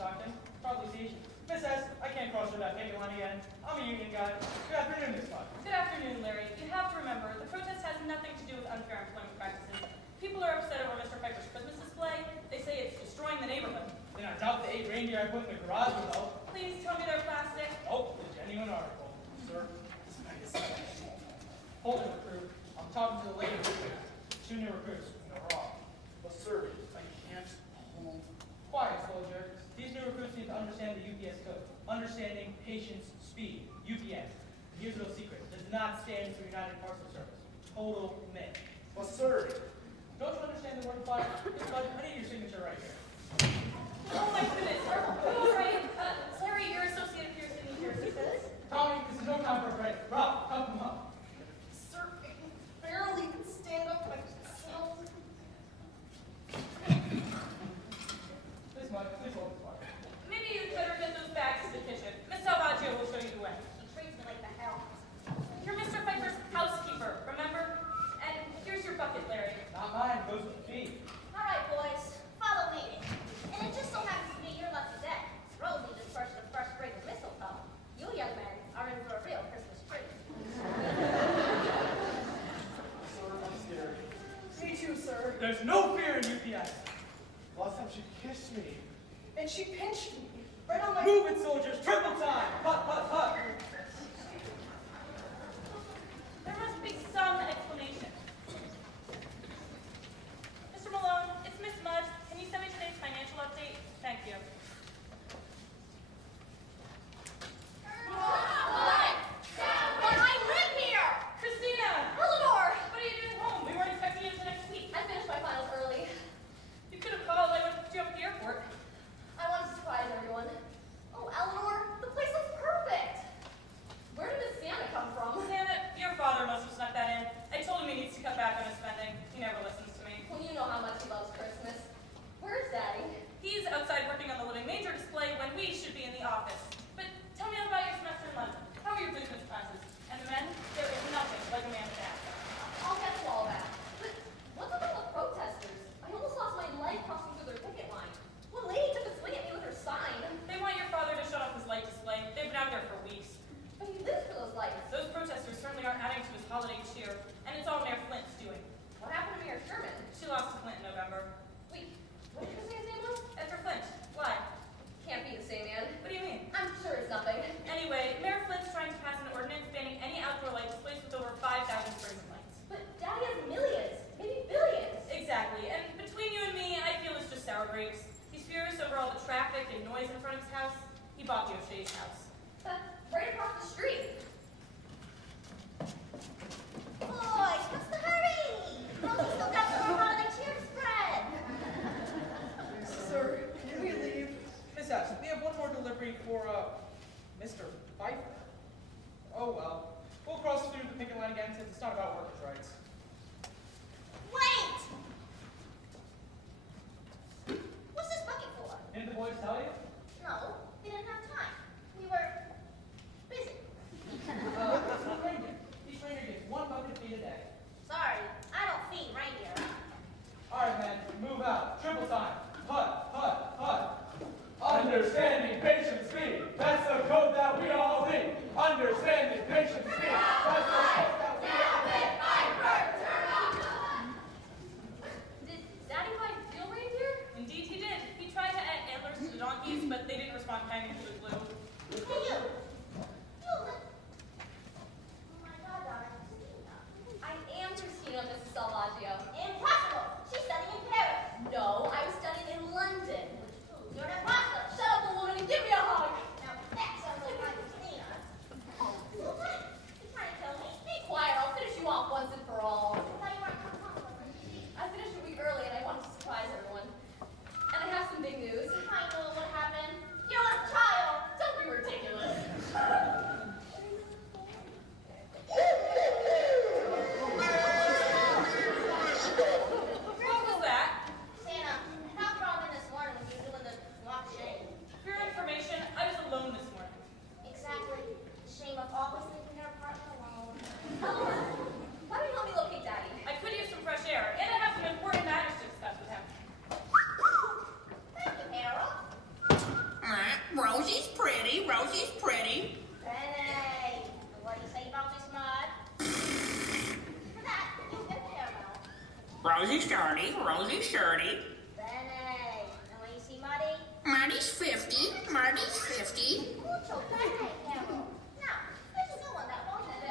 Stockton. Probably see. Miss S, I can't cross through that picket line again. I'm a union guy. Good afternoon, Miss Buck. Good afternoon, Larry. You have to remember, the protest has nothing to do with unfair employment practices. People are upset over Mr. Pfeiffer's Christmas display. They say it's destroying the neighborhood. Then I doubt the 8 reindeer I put in the garage will help. Please tell me they're plastic. Oh, the genuine article. Sir, hold it, recruit. I'm talking to the lady recruit. 2 new recruits. No wrong. Well, sir, I can't hold. Quiet, soldier. These new recruits need to understand the UPS code. Understanding, patience, speed. UPS. Here's no secret. Does not stand for United Parcel Service. Total myth. Well, sir. Don't you understand the word flag? I need your signature right here. Oh my goodness. Oh, right. Larry, your associate appears to be here. He says. Tommy, this is no time for a break. Rob, help him up. Sir, I can barely stand up myself. Please hold this water. Maybe you'd better get those bags to the kitchen. Miss Salvaggio will show you the way. She treats me like the hell. You're Mr. Pfeiffer's housekeeper, remember? And here's your bucket, Larry. Not mine, goes with the fee. All right, boys, follow me. And it just so happens to be your lucky day. Rosie just purchased a fresh sprig of mistletoe. You young men are in for a real Christmas treat. Sir, I'm scared. Me too, sir. There's no fear in UPS. Last time she kissed me. And she pinched me right on my... Move it, soldiers. Triple time. Hut, hut, hut. There must be some explanation. Mr. Malone, it's Miss Mudd. Can you send me today's financial update? Thank you. I live here! Christina! Eleanor! What are you doing home? We weren't expecting you until next week. I finished my finals early. You could have called. I would have picked you up at the airport. I wanted to surprise everyone. Oh, Eleanor, the place looks perfect. Where did this Santa come from? Santa, your father must have snuck that in. I told him he needs to cut back on his spending. He never listens to me. Well, you know how much he loves Christmas. Where's Daddy? He's outside working on the living major display when we should be in the office. But tell me about your semester in London. How are your business classes? And the men? There is nothing like a man to ask. I'll get to all that. But what's with all the protesters? I almost lost my life crossing through their picket line. One lady took a swing at me with her sign. They want your father to shut off his light display. They've been out there for weeks. But he lives for those lights. Those protesters certainly aren't adding to his holiday cheer, and it's all Mayor Flint's doing. What happened to Mayor Sherman? She lost to Flint in November. Wait, what did you say his name was? Edgar Flint. Why? Can't be the same man. What do you mean? I'm sure it's nothing. Anyway, Mayor Flint's trying to pass an ordinance banning any outdoor light displays with over 5,000 springs of lights. But Daddy has millions, maybe billions. Exactly, and between you and me, I feel it's just sour grapes. He's furious over all the traffic and noise in front of his house. He bought the O'Shea's house. That's right across the street. Boys, what's the hurry? Rosie still got some more holiday cheer spread. Sir, can we leave? Miss S, we have one more delivery for, Mr. Pfeiffer. Oh, well. We'll cross through the picket line again since it's not about workers' rights. Wait! What's this bucket for? Didn't the boys tell you? No, we didn't have time. We were busy. That's not reindeer. Each reindeer gets 1 bucket to feed a day. Sorry, I don't feed reindeer. All right, men, move out. Triple time. Hut, hut, hut. Understanding, patience, speed. That's the code that we all need. Understanding, patience, speed. That's the code that we all need. Did Daddy buy real reindeer? Indeed he did. He tried to add antlers to the donkeys, but they didn't respond kindly to the glue. Hey, you! You look... Oh my God, darling, Christina. I am Christina, Mrs. Salvaggio. Impossible! She's studying in Paris. No, I was studying in London. Which proves you're an imposter. Shut up, woman, and give me a hug! Now, that sounds like my Christina. Well, what? You trying to kill me? Be quiet, I'll finish you off once and for all. I thought you weren't coming home for TV. I finished a week early and I wanted to surprise everyone. And I have some big news. I know what happened. You're a child! Don't be ridiculous. Rosie's pretty, Rosie's pretty. Renee, what do you say about this mud? For that, you get caramel. Rosie's dirty, Rosie's shirty. Renee, and when you see Muddy? Marty's 50, Marty's 50. Mucho Renee, Carol. Now, there's a new one that won't have it.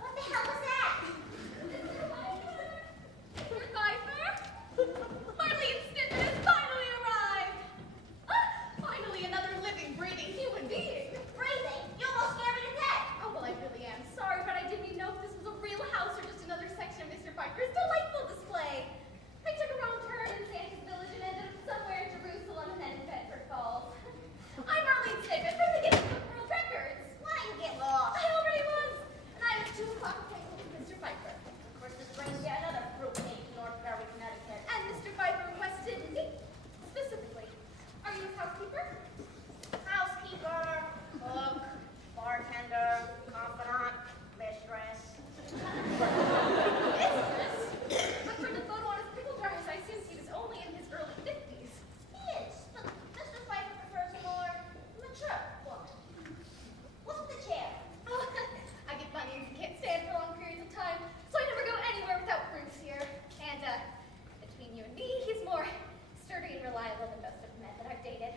What the hell was that? Mr. Pfeiffer? Marlene Sniffer has finally arrived! Finally, another living, breathing human being! Breathing? You almost scared me to death. Oh, well, I really am sorry, but I didn't even know if this was a real house or just another section of Mr. Pfeiffer's delightful display. I took a wrong turn in Santa's village and ended up somewhere in Jerusalem and then in Bedford Falls. I'm Marlene Sniffer from the Guinness Book of World Records. Why don't you get lost? I already was, and I have 2 o'clock appointment with Mr. Pfeiffer. Of course, this brings yet another fruitcake to North Berry, Connecticut. And Mr. Pfeiffer requested me, specifically. Are you his housekeeper? Housekeeper, cook, bartender, confidant, mistress. Mistress? But from the photo on his pickle jars, I assumed he was only in his early 50s. He is, but Mr. Pfeiffer prefers a more mature woman. What's with the chair? Oh, I get bunions and can't stand for long periods of time, so I never go anywhere without Bruce here. And, between you and me, he's more sturdy and reliable than most of the men that I've dated.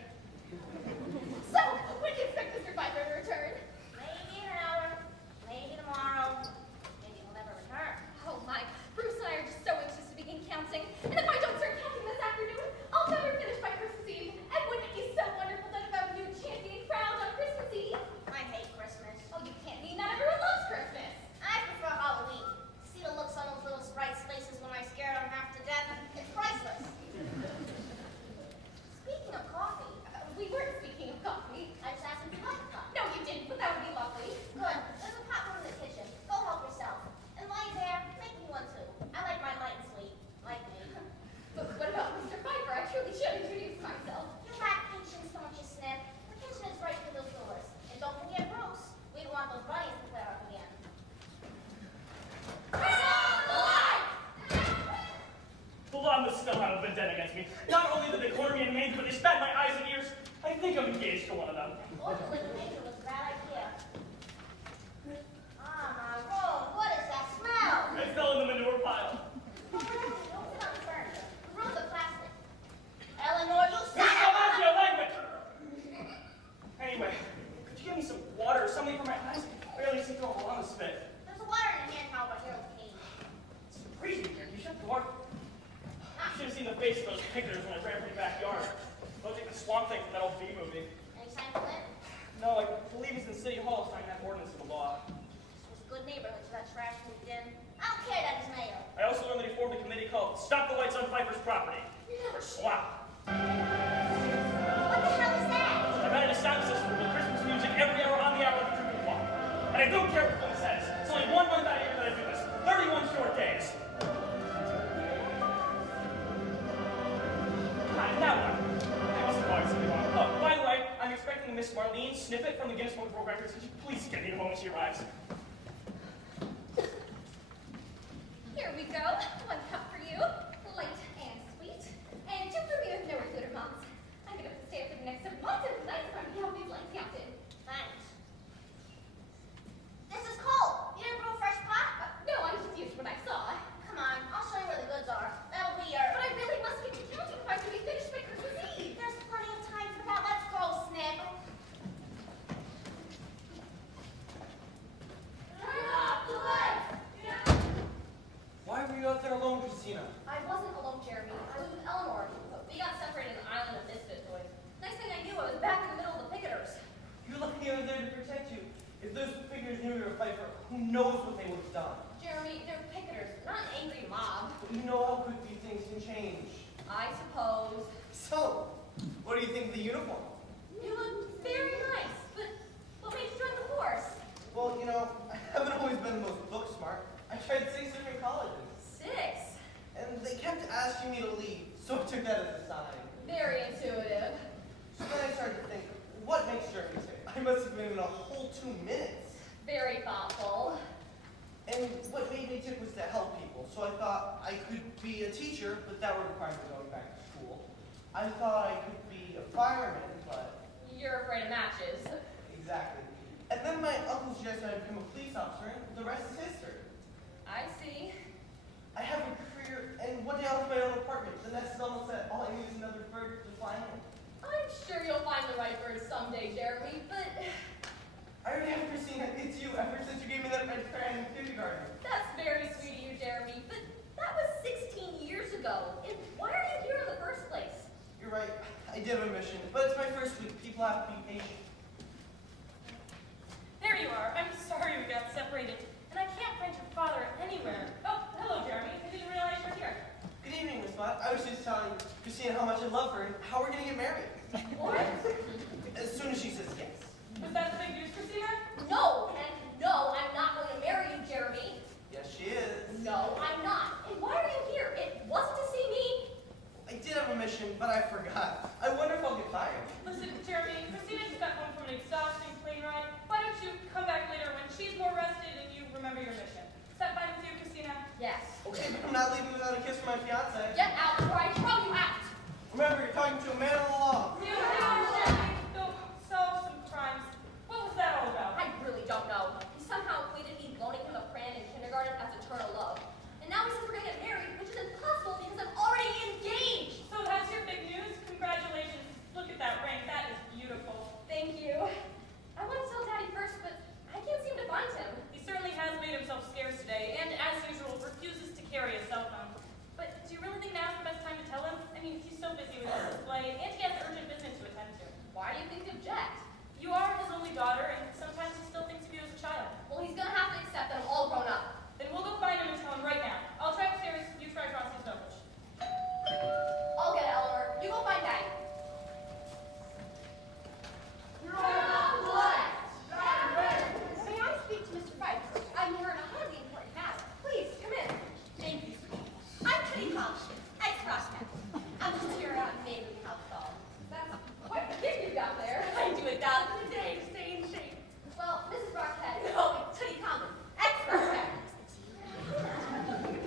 So, when do you expect Mr. Pfeiffer to return? Maybe in an hour, maybe tomorrow, maybe he'll never return. Oh my, Bruce and I are just so anxious to begin counting. And if I don't start counting this afternoon, I'll never finish by Christmas Eve. And wouldn't it be so wonderful to have a new champion crowned on Christmas Eve? I hate Christmas. Oh, you can't mean not everyone loves Christmas. I prefer Halloween. See the looks on those little sprites' faces when I scare them half to death? It's priceless. Speaking of coffee, We weren't speaking of coffee. I just asked him if you like coffee. No, you didn't, but that would be lovely. Good. There's a pot room in the kitchen. Go help yourself. And while you're there, make me one too. I like mine light and sweet. Like me. But what about Mr. Pfeiffer? I truly should introduce myself. You lack patience, don't you, Snip? The kitchen is right through those doors. And don't forget Bruce. We don't want those bunnies to flare up again. The law must still have a vendetta against me. Not only did they corner me in Maine, but they spat in my eyes and ears. I think I'm engaged to one of them. Or the liquor maker was a bad idea. Ah, my road. What is that smell? I fell in the manure pile. Don't sit on the furniture. Ruin the plastic. Eleanor, you This suck! Salvatio language! Anyway, could you give me some water or something for my eyes? I barely see through a hole on the spit. There's a water in the hand towel, but here with me. It's freezing here. Can you shut the door? You should have seen the face of those pickers when I ran from the backyard. Looked like the swamp thing from that old B movie. Any sign of Flint? No, I believe he's in City Hall signing that ordinance of the law. This was a good neighborhood, so that trash moved in. I don't care that he's mayor. I also learned that he formed a committee called Stop the Lights on Pfeiffer's Property. Or SLOP. What the hell is that? I've added a sound system with Christmas music every hour on the hour of the Christmas clock. And I don't care what Flint says. It's only 1 month out of year that I do this. 31 short days. Now what? I must have got something wrong. Oh, by the way, I'm expecting Miss Marlene Snippet from the Guinness Book of World Records. Could you please get me the moment she arrives? Here we go. 1 cup for you, light and sweet. And 2 for me with no recruiter moms. I'm gonna have to stay up for the next 7 months and nights if I'm to help these lights counted. Thanks. This is cold. You didn't brew a fresh pot? No, I just used what I saw. Come on, I'll show you where the goods are. That'll be your... But I really must get to counting if I'm to be finished by Christmas Eve. There's plenty of time for that. Let's go, Snip. Turn off the lights! Why were you out there alone, Christina? I wasn't alone, Jeremy. I was with Eleanor. We got separated in the island of misfit toys. Next thing I knew, I was back in the middle of the picketers. You left me over there to protect you. If those figures knew you were a Pfeiffer, who knows what they would have done? Jeremy, they're picketers, not an angry mob. But you know how quickly things can change. I suppose. So, what do you think of the uniform? You look very nice, but what made you join the force? Well, you know, I haven't always been the most book smart. I tried 6 different colleges. 6. And they kept asking me to leave, so I took that as a sign. Very intuitive. So then I started to think, what makes Jeremy tick? I must have been in a whole 2 minutes. Very thoughtful. And what made me tick was to help people. So I thought I could be a teacher, but that would require me going back to school. I thought I could be a fireman, but You're afraid of matches. exactly. And then my uncle suggested I become a police officer, and the rest is history. I see. I have a career, and one day I'll have my own apartment. The nest is almost set. All I need is another bird to fly in. I'm sure you'll find the right bird someday, Jeremy, but I already have Christina. It's you ever since you gave me that red crayon in kindergarten. that's very sweet of you, Jeremy. But that was 16 years ago. And why are you here in the first place? You're right. I did have a mission, but it's my first week. People have to be patient. There you are. I'm sorry we got separated. And I can't find your father anywhere. Oh, hello, Jeremy. I didn't realize you were here. Good evening, Miss Mott. I was just telling Christina how much I love her and how we're going to get married. What? As soon as she says yes. Was that the big news, Christina? No, and no, I'm not going to marry you, Jeremy. Yes, she is. No, I'm not. And why are you here? It wasn't to see me. I did have a mission, but I forgot. I wonder if I'll get fired. Listen, Jeremy, Christina just got home from an exhausting plane ride. Why don't you come back later when she's more rested and you remember your mission? Is that fine with you, Christina? Yes. Okay, but I'm not leaving without a kiss from my fiance. Get out before I throw you out. Remember, you're talking to a man of the law. You Jeremy, go solve some crimes. What was that all about? I really don't know. He somehow equated me loaning him a crayon in kindergarten as eternal love. And now he says we're going to get married, which is impossible because I'm already engaged. So that's your big news? Congratulations. Look at that ring. That is beautiful. Thank you. I want to tell Daddy first, but I can't seem to find him. He certainly has made himself scarce today, and as usual, refuses to carry a cell phone. But do you really think now's the best time to tell him? I mean, he's so busy with his display, and he has urgent business to attend to. Why do you think you object? You are his only daughter, and sometimes he still thinks of you as a child. Well, he's going to have to accept that I'm all grown up. Then we'll go find him and tell him right now. I'll try upstairs, you try across his village. I'll get it, Eleanor. You go find Daddy. May I speak to Mr. Pfeiffer? I'm here on a highly important matter. Please, come in. Thank you, sweetie. I'm Kitty Collins, ex-prospect. I'm just here on neighborly house call. That's quite the gig you've got there. I do 1,000 a day to stay in shape. Well, Mrs. Rockhead. No, it's Kitty Collins, ex-prospect.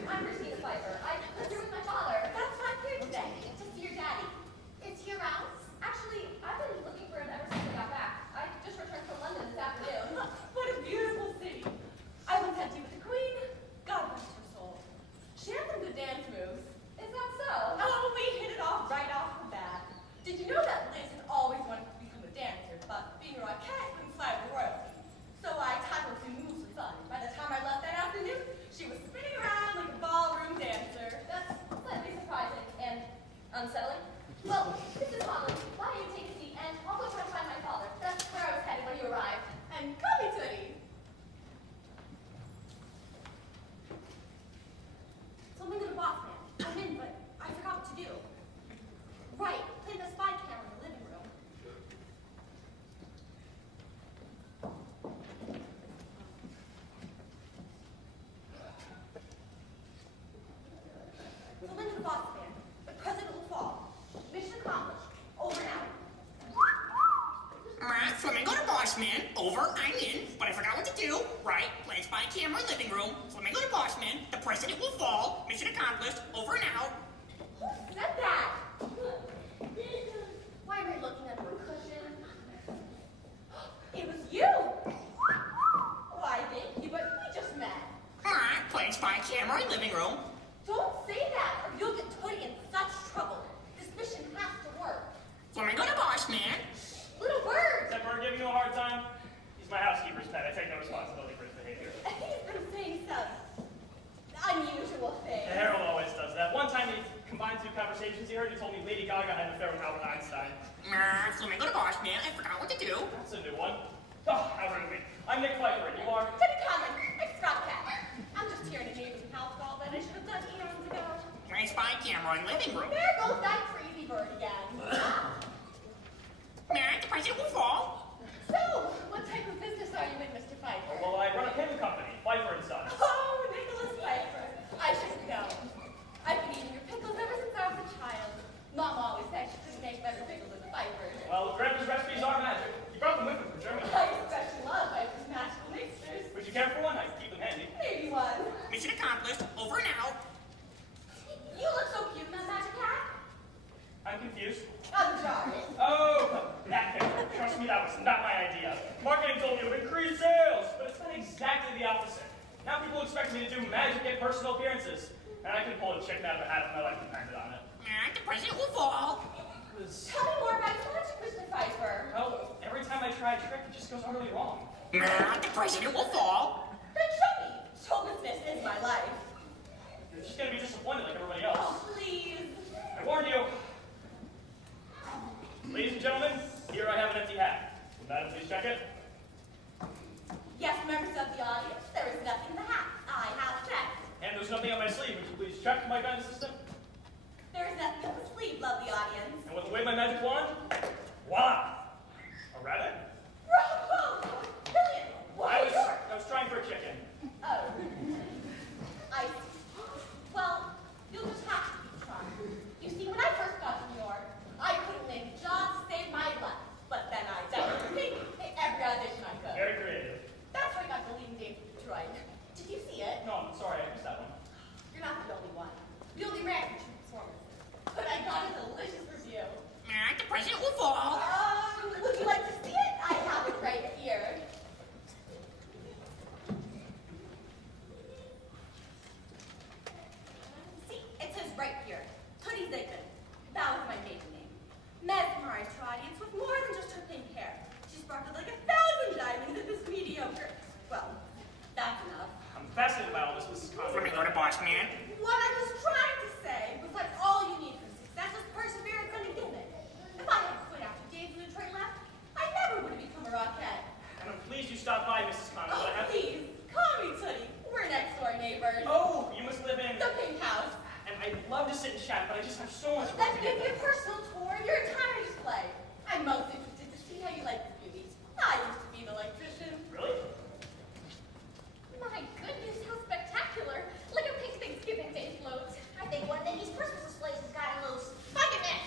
I'm Christina Pfeiffer. I live here with my father. That's why I'm here today, to see your daddy. Is he around? Actually, I've been looking for him ever since I got back. I just returned from London this afternoon. What a beautiful city. I once had tea with the Queen. God rest her soul. She had some good dance moves. Is that so? Oh, we hit it off right off the bat. Did you know that Liz had always wanted to become a dancer, but being a rockette couldn't fly with royalty? So I taught her a few moves for fun. By the time I left that afternoon, she was spinning around like a ballroom dancer. That's slightly surprising and unsettling. Well, Mrs. Holland, why don't you take a seat and I'll go try to find my father. That's where I was headed when you arrived. And call me Tootie. So I'm the boss man. I'm in, but I forgot what to do. Right, play the spy camera in the living room. So Linda the boss man. The president will fall. Mission accomplished. Over and out. Flamingo to boss man. Over, I'm in, but I forgot what to do. Right, play spy camera, living room. Flamingo to boss man. The president will fall. Mission accomplished. Over and out. Who said that? Why am I looking under a cushion? It was you. Why, thank you, but we just met. Alright, playing spy camera, living room. Don't say that, or you'll get Tootie in such trouble. This mission has to work. Flamingo to boss man. Little bird! Except for giving you a hard time. He's my housekeeper's pet. I take no responsibility for his behavior. He's been saying some unusual things. Harold always does that. One time he combined two conversations he heard. He told me Lady Gaga had an affair with Albert Einstein. Flamingo to boss man. I forgot what to do. That's a new one. Oh, how rude of me. I'm Nick Pfeiffer, and you are? Tootie Common, ex-Rockcat. I'm just here in a neighborly house call that I should have done eons ago. Play spy camera, living room. There goes that crazy bird again. The president will fall. So, what type of business are you in, Mr. Pfeiffer? Well, I run a pickle company, Pfeiffer and Sons. Oh, Nicholas Pfeiffer. I should have known. I've been eating your pickles ever since I was a child. Mom always said she couldn't make better pickles than Pfeiffer's. Well, Grandpa's recipes are magic. He brought them with him from Germany. I especially love Pfeiffer's magical mixtures. Would you care for one? I keep them handy. Maybe one. Mission accomplished. Over and out. You look so cute in that magic hat. I'm confused. I'm sorry. Oh, that picture. Trust me, that was not my idea. Marketing told me it would increase sales, but it's been exactly the opposite. Now people expect me to do magic and personal appearances, and I can pull a chicken out of a hat if my life depended on it. The president will fall. Tell me more about your magic, Mr. Pfeiffer. Well, every time I try a trick, it just goes utterly wrong. The president will fall. Then show me. Show business is my life. You're just gonna be disappointed like everybody else. Oh, please. I warned you. Ladies and gentlemen, here I have an empty hat. Will Madam please check it? Yes, members of the audience, there is nothing in the hat. I have checked. And there's nothing on my sleeve. Would you please check my kind system? There is nothing on the sleeve, lovely audience. And with a wave of my magic wand, voila! A rabbit? Bravo! Brilliant! Why I was trying for a chicken. Oh. I see. Well, you'll just have to keep trying. You see, when I first got to New York, I couldn't land a job to save my life. But then I definitely hit every audition I could. Very creative. That's why I got the leading date for Detroit. Did you see it? No, I'm sorry, I missed that one. You're not the only one. We only ran for 2 performances. But I got a delicious review. The president will fall. Would you like to see it? I have it right here. See, it says right here, Tootie Zigman. That was my maiden name. Mesmerized her audience with more than just her pink hair. She sparkled like 1,000 diamonds in this mediocre. Well, that's enough. I'm fascinated by all this, Mrs. Conley. Let me go to boss man. What I was trying to say was that all you need for success is perseverance and a gimmick. If I had quit after Dave and Detroit left, I never would have become a rockette. And I'm pleased you stopped by, Mrs. Conley. Oh, but I have... please, call me Tootie. We're next door neighbors. Oh, you must live in... The pink house. And I'd love to sit and chat, but I just have so much work Let's to give get you a personal tour of your entire display. I'm most interested to see how you like the beauties. I used to be an electrician. Really? My goodness, how spectacular. Like a pink Thanksgiving Day float. I think one of Nikki's Christmas displays has gotten loose. Find it, Nick.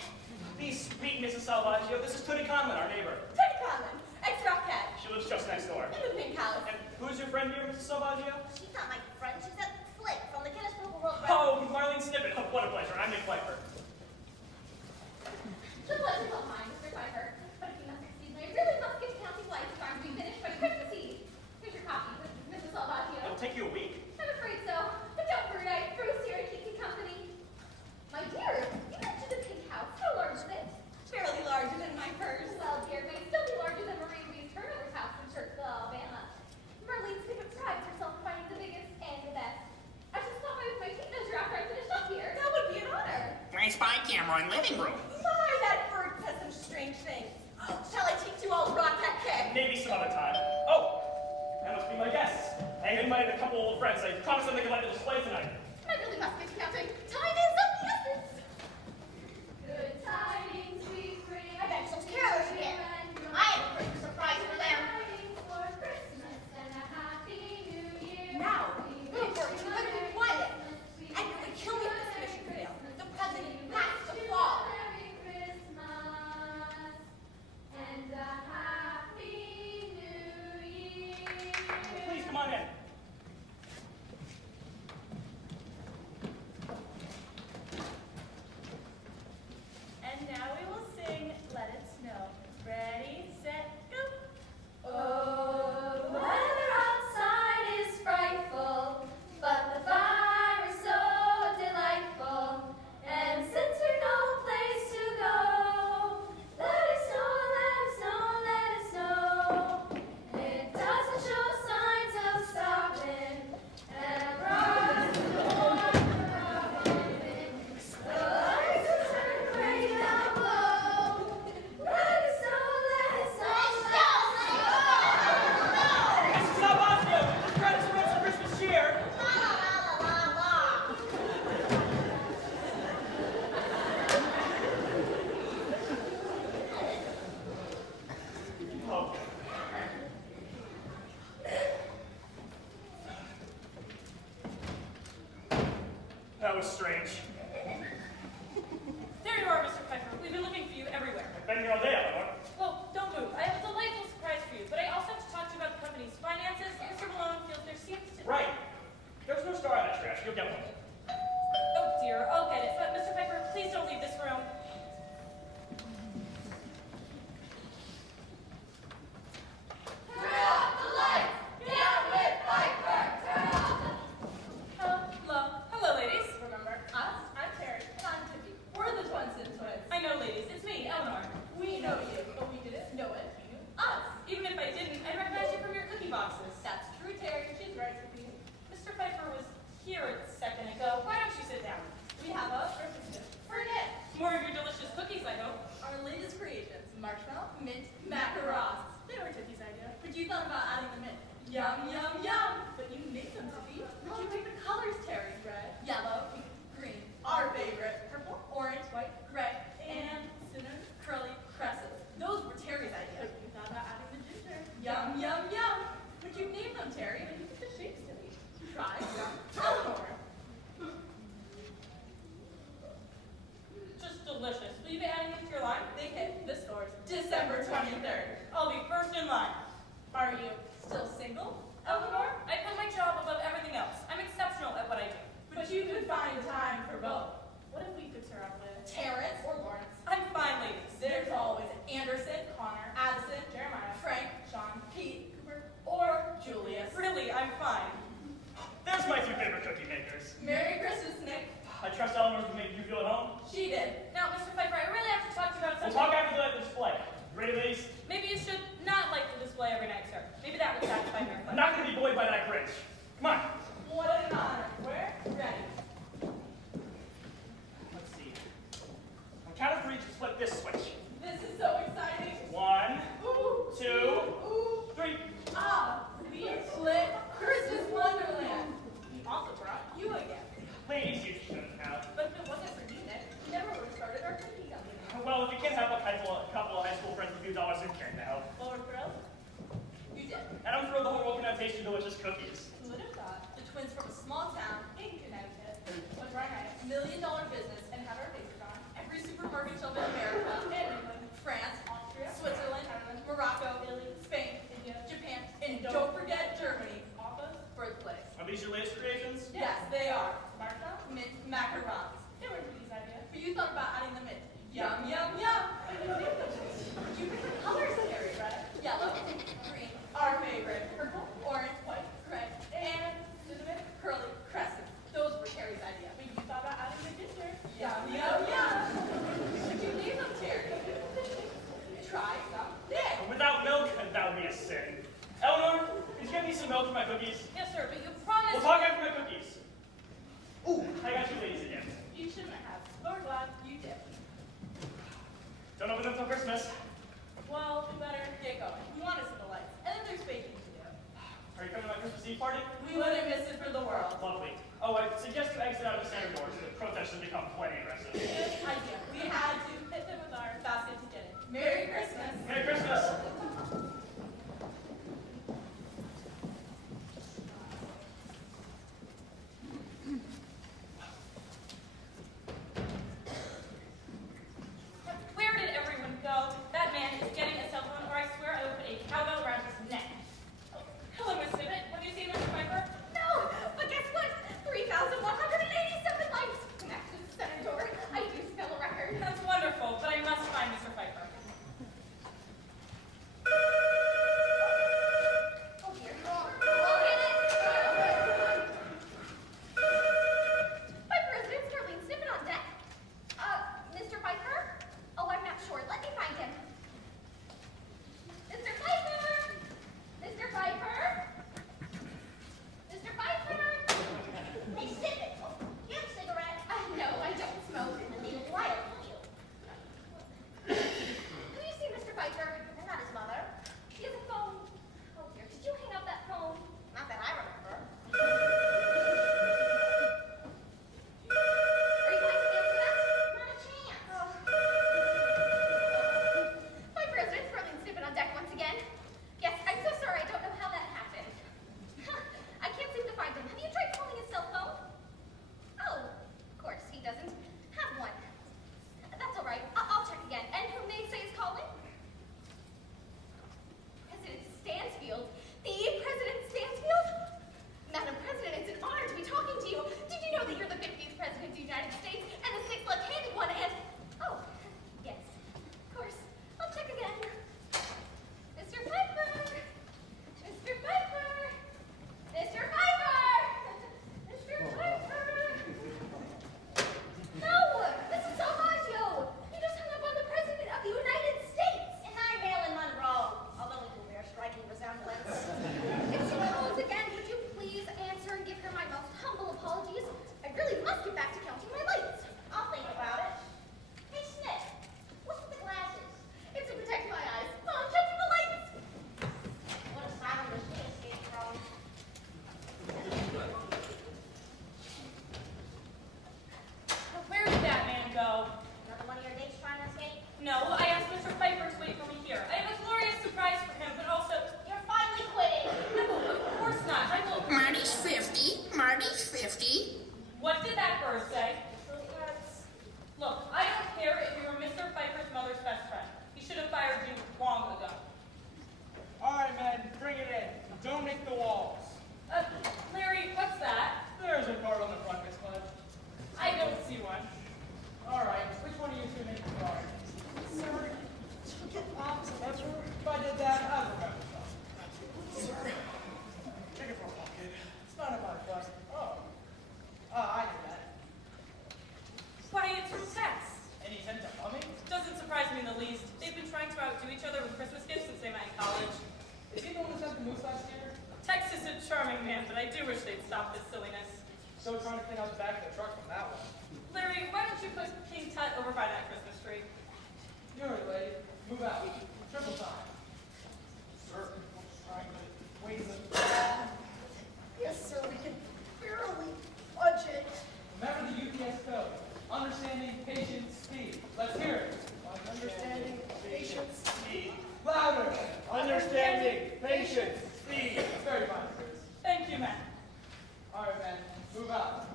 Be sweet, Mrs. Salvaggio. This is Tootie Conlon, our neighbor. Tootie Conlon, ex-rockette. She lives just next door. In the pink house. And who's your friend here, Mrs. Salvaggio? She's not my friend. She's that Flick from the Guinness Book of World Records. Oh, Marlene Snippet. Oh, what a pleasure. I'm Nick Pfeiffer. The pleasure's all mine, Mr. Pfeiffer. But if you must excuse me, I really must get to County Life trying to be finished by Christmas Eve. Here's your copy, Mrs. Salvaggio. It'll take you a week. I'm afraid so. But don't worry, I have Bruce here to keep you company. My dear, you mentioned the pink house. How large is it? Fairly larger than my purse. Well, dear, it may still be larger than Marie Louise Turnover's house in Churchville, Alabama. Marlene Snippet prides herself on finding the biggest and the best. I should stop by with my tape measure after I finish up here. That would be an honor. Play spy camera in living room. My, that bird says some strange things. Oh, shall I teach you all rockette kick? Maybe some other time. Oh, that must be my guests. I invited a couple old friends. I promised them they could light the display tonight. I really must get to counting. Time is of the essence. Good tidings we bring. I bet she's careless again. I have a Christmas surprise for them. For Christmas and a happy New Year. Now, look for it. You better be quiet. And you would kill me if this mission failed. The president has to fall. Merry Christmas and a happy New Year. Please come on in. And now we will sing Let It Snow. Ready, set, go. Oh, the weather outside is frightful, but the fire is so delightful. And since we've no place to go, let it snow, let it snow, let it snow. It doesn't show signs of stopping, and rise to warm the lights will turn gray down below. Let it snow, let it snow, let it snow. Mrs. Salvaggio, just try to spread some Christmas cheer. Oh. That was strange. There you are, Mr. Pfeiffer. We've been looking for you everywhere. I've been here all day, Eleanor. Well, don't move. I have a delightful surprise for you, but I also have to talk to you about the company's finances. Mr. Malone feels there seems to... Right. There's no star on that trash. You'll get one. Oh dear, I'll get it. But Mr. Pfeiffer, please don't leave this room. marshmallow, mint, macarons. They were Tiffy's idea. But you thought about adding the mint. Yum, yum, yum. But you made them, Tiffy. Would you make the colors, Terry? Red, yellow, pink, green. Our favorite. Purple, orange, white, gray, and cinnamon, curly cresses. Those were Terry's idea. But you thought about adding the ginger. Yum, yum, yum. Would you name them, Terry? And you put the shapes, Tiffy. Try some Eleanor. Just delicious. Will you be adding them to your line? They hit the stores December 23rd. I'll be first in line. Are you still single, Eleanor? I put my job above everything else. I'm exceptional at what I do. But you could find time for both. What if we fix her up with? Terrence or Lawrence. I'm fine, ladies. There's always Anderson, Connor, Addison, Jeremiah, Frank, Sean, Pete, Cooper, or Julius. Really, I'm fine. There's my two favorite cookie makers. Merry Christmas, Nick. I trust Eleanor to make you feel at home. She did. Now, Mr. Pfeiffer, I really have to talk to you about We'll something. talk after the display. You ready, ladies? Maybe you should not like the display every night, sir. Maybe that would satisfy your I'm not going to be bullied by that Grinch. Come on. What an honor. We're ready. Let's see. On count of three, just flip this switch. This is so exciting. 1, Ooh. 2, Ooh. 3. Ah, we lit Christmas Wonderland. We also brought You again. Ladies, you shouldn't have. But if it wasn't for you, Nick, we never would have started our cookie company. Well, if you can't help a couple of high school friends with $2 who can now. Well, we're thrilled. You did. And I'm thrilled the whole world can now taste your delicious cookies. Who would have thought? The twins from a small town in Connecticut would run a $1 million business and have our faces on every supermarket shelf in America, and England, France, Austria, Switzerland, Morocco, Italy, Spain, India, Japan, and don't forget Germany, Papa's birthplace. Are these your latest creations? Yes, they are. Martha, mint, macarons. They were Tiffy's idea. But you thought about adding the mint. Yum, yum, yum. You pick the colors, Terry. Red, yellow, green, our favorite, purple, orange, white, gray, and cinnamon, curly crescent. Those were Terry's idea. But you thought about adding the ginger. Yum, yum, yum. Would you name them, Terry? Try some Nick. Without milk, that would be a sin. Eleanor, could you get me some milk for my cookies? Yes, sir, but you promised. We'll talk after my cookies. Ooh, I got you ladies again. You shouldn't have. But we're glad. You did. Don't open them till Christmas. Well, we better. Get going. We want to see the lights. And then there's baking to do. Are you coming to my Christmas Eve party? We wouldn't miss it for the world. Lovely. Oh, I suggest you exit out of the center doors. The protesters have become plenty aggressive. Good idea. We had to Hit them with our basket to get it. Merry Christmas. Merry Christmas. Where did everyone go? That man is getting a cell phone, or I swear I will put a cowbell around his neck. Oh, hello, Miss Sibbett. What do you see, Mr. Pfeiffer? No, but guess what? 3,187 lights connected to the center door. understand, but I do wish they'd stop this silliness. Still trying to clean out the back of the truck from that one. Larry, why don't you put King Tut over by that Christmas tree? Fury, lady. Move out. Triple time. Sir, trying to wait a minute. Yes, sir, we can barely budget. Remember the UPS code. Understanding, patience, speed. Let's hear it. Understanding, patience. Speed. Louder. Understanding, patience, speed. It's very fine, Chris. Thank you, Matt. All right, man. Move out.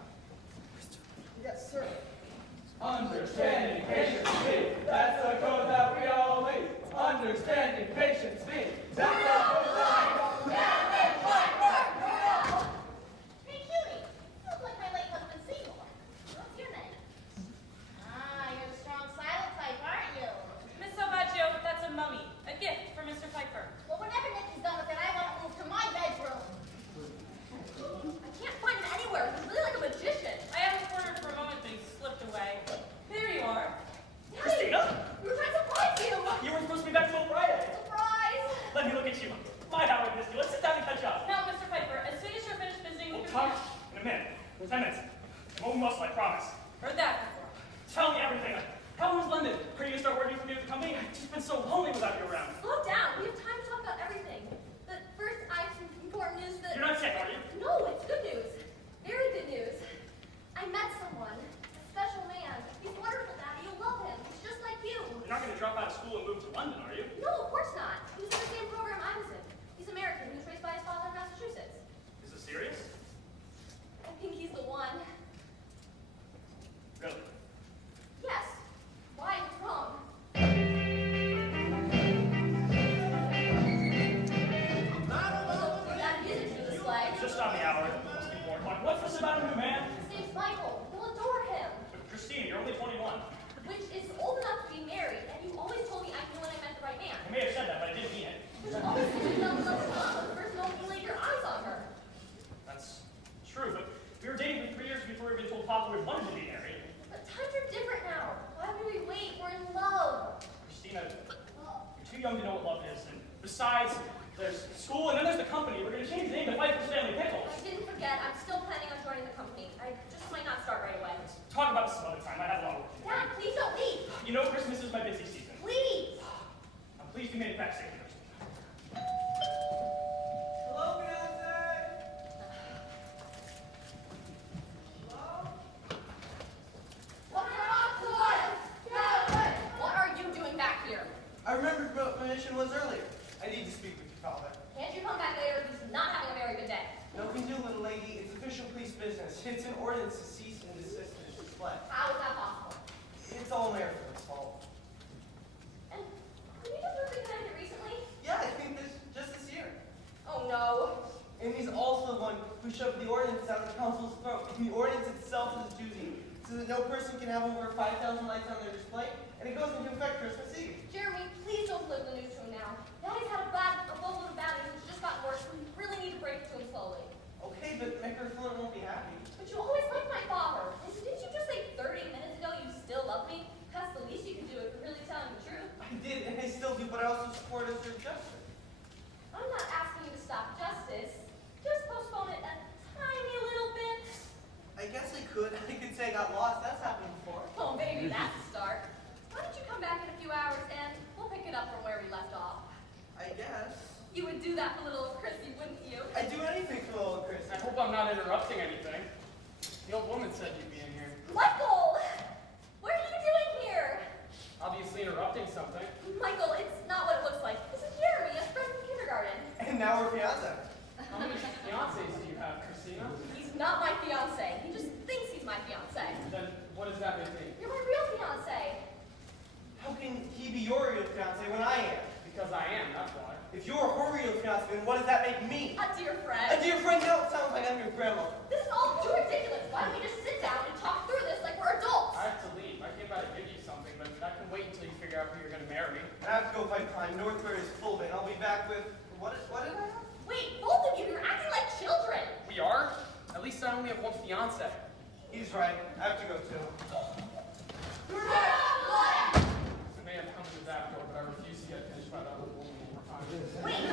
Yes, sir. Understanding, patience, speed. That's the code that we all need. Understanding, patience, speed. That's the code that we all need. Hey, cutie. You look like my late husband Seymour. What's your name? Ah, you're the strong silent type, aren't you? Miss Salvaggio, that's a mummy. A gift for Mr. Pfeiffer. Well, whenever Nick is done with it, I want to move to my bedroom. I can't find him anywhere. He's really like a magician. I had him cornered for a moment, but he slipped away. There you are. Christina? We were trying to surprise you. You were supposed to be back till Friday. Surprise. Let me look at you. My, how I missed you. Let's sit down and catch up. Now, Mr. Pfeiffer, as soon as you're finished visiting, We'll talk in a minute. 10 minutes. It won't be muscle, I promise. Heard that before. Tell me everything. How was London? Ready to start working for me at the company? I've just been so lonely without you around. Slow down. We have time to talk about everything. But first, I have some important news that... You're not sick, are you? No, it's good news. Very good news. I met someone. A special man. He's wonderful, Daddy. You'll love him. He's just like you. You're not going to drop out of school and move to London, are you? No, of course not. He was in the same program I was in. He's American. He was raised by his father in Massachusetts. Is it serious? I think he's the one. Really? Yes. Why? What's wrong? That music to the sleigh. It's just on the hour. It must be 4 o'clock. What's this about a new man? His name's Michael. You'll adore him. But Christina, you're only 21. Which is old enough to be married, and you always told me I knew when I met the right man. I may have said that, but I didn't mean it. There's always such a dumb love the first moment you laid your eyes on her. That's true, but we were dating for 3 years before we even told Papa we wanted to be married. But times are different now. Why would we wait? We're in love. Christina, you're too young to know what love is. And besides, there's school, and then there's the company. We're going to change the name to Pfeiffer's Family Pickles. I didn't forget. I'm still planning on joining the company. I just might not start right away. Talk about this some other time. I have a lot of work to do. Dad, please don't leave. You know Christmas is my busy season. Please. I'm pleased you made it back safe. Hello, fiance. Hello? What's going on, Florence? What are you doing back here? I remembered what my mission was earlier. I need to speak with your father. Can't you come back later? He's not having a very good day. No can do, little lady. It's official police business. It's an ordinance to cease and desist and display. How is that possible? It's all America's fault. And did you just move to Connecticut recently? Yeah, I think just this year. Oh no. And he's also the one who shoved the ordinance down the council's throat. And the ordinance itself is a doozy, so that no person can have over 5,000 lights on their display, and it goes into effect Christmas Eve. Jeremy, please don't live the news to him now. Daddy's had a boatload of bad news. It's just gotten worse. We really need to break it to him slowly. Okay, but Maker Flint won't be happy. But you always liked my father. And didn't you just say 30 minutes ago you still love me? That's the least you can do if you're really telling the truth. I did, and I still do, but I also support us through justice. I'm not asking you to stop justice. Just postpone it a tiny little bit. I guess I could. I could say I got lost. That's happened before. Oh, maybe that's a start. Why don't you come back in a few hours and we'll pick it up from where we left off. I guess. You would do that for little Chrissy, wouldn't you? I'd do anything for little Chris. I hope I'm not interrupting anything. The old woman said you'd be in here. Michael! What are you doing here? Obviously interrupting something. Michael, it's not what it looks like. This is Jeremy, a friend from kindergarten. And now we're fiancé. How many fiancés do you have, Christina? He's not my fiance. He just thinks he's my fiance. Then what does that mean? You're my real fiance. How can he be your real fiancé when I am? Because I am, that's why. If you're her real fiancé, then what does that make me? A dear friend. A dear friend? No, it sounds like I'm your grandma. This is all too ridiculous. Why don't we just sit down and talk through this like we're adults? I have to leave. I came by to give you something, but that can wait until you figure out who you're going to marry. I have to go find time. Northbury is full of it, and I'll be back with... What did I have? Wait, both of you, you're acting like children. We are? At least I only have one fiance. He's right. I have to go too. It may have come to the back door, but I refuse to get pinched by that little woman one more time. Wait.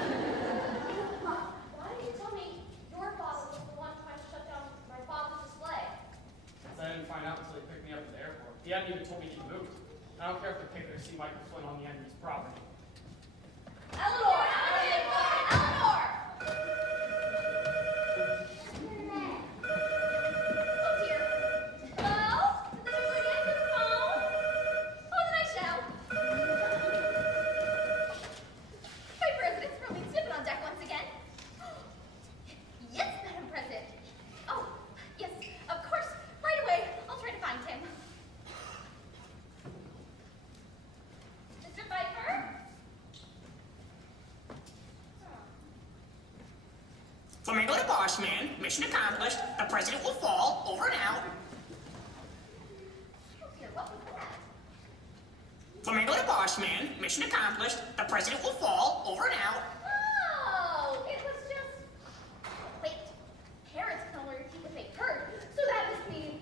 Why did you tell me your father on the enemy's property. Eleanor! Eleanor! Oh dear. Well, did everybody answer the phone? Oh, then I shall. My president's probably snipping on deck once again. Yes, Madam President. Oh, yes, of course. Right away. I'll try to find him. Mr. Pfeiffer? Flamingo to boss man. Mission accomplished. The president will fall. Over and out. Oh dear, what was that? Flamingo to boss man. Mission accomplished. The president will fall. Over and out. Oh, it was just... Wait, parents can only repeat what they heard, so that must mean...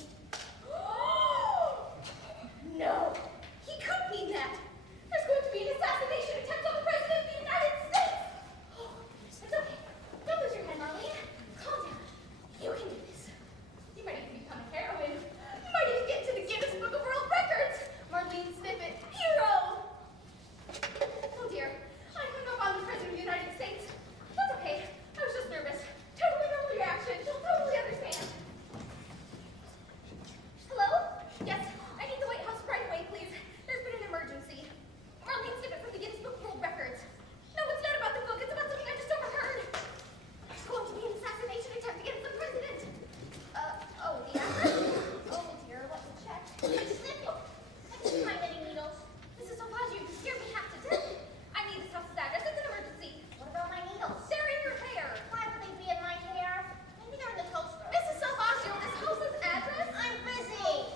No, he couldn't mean that. There's going to be an assassination attempt on the President of the United States. It's okay. Don't lose your head, Marlene. Calm down. You can do this. You might even become a heroine. You might even get to the Guinness Book of World Records. Marlene Snippet, hero. Oh dear, I hung up on the President of the United States. That's okay. I was just nervous. Totally normal reaction. She'll totally understand. Hello? Yes, I need the White House right away, please. There's been an emergency. Marlene Snippet from the Guinness Book of World Records. No, it's not about the book. It's about something I just overheard. There's going to be an assassination attempt against the president. Oh, the address? Oh dear, let me check. Snippet, I can't find any needles. Mrs. Salvaggio, you scared me half to death. I need this house's address. It's an emergency. What about my needles? They're in your hair. Why would they be in my hair? Maybe they're in the toaster. Mrs. Salvaggio, this house's address? I'm busy.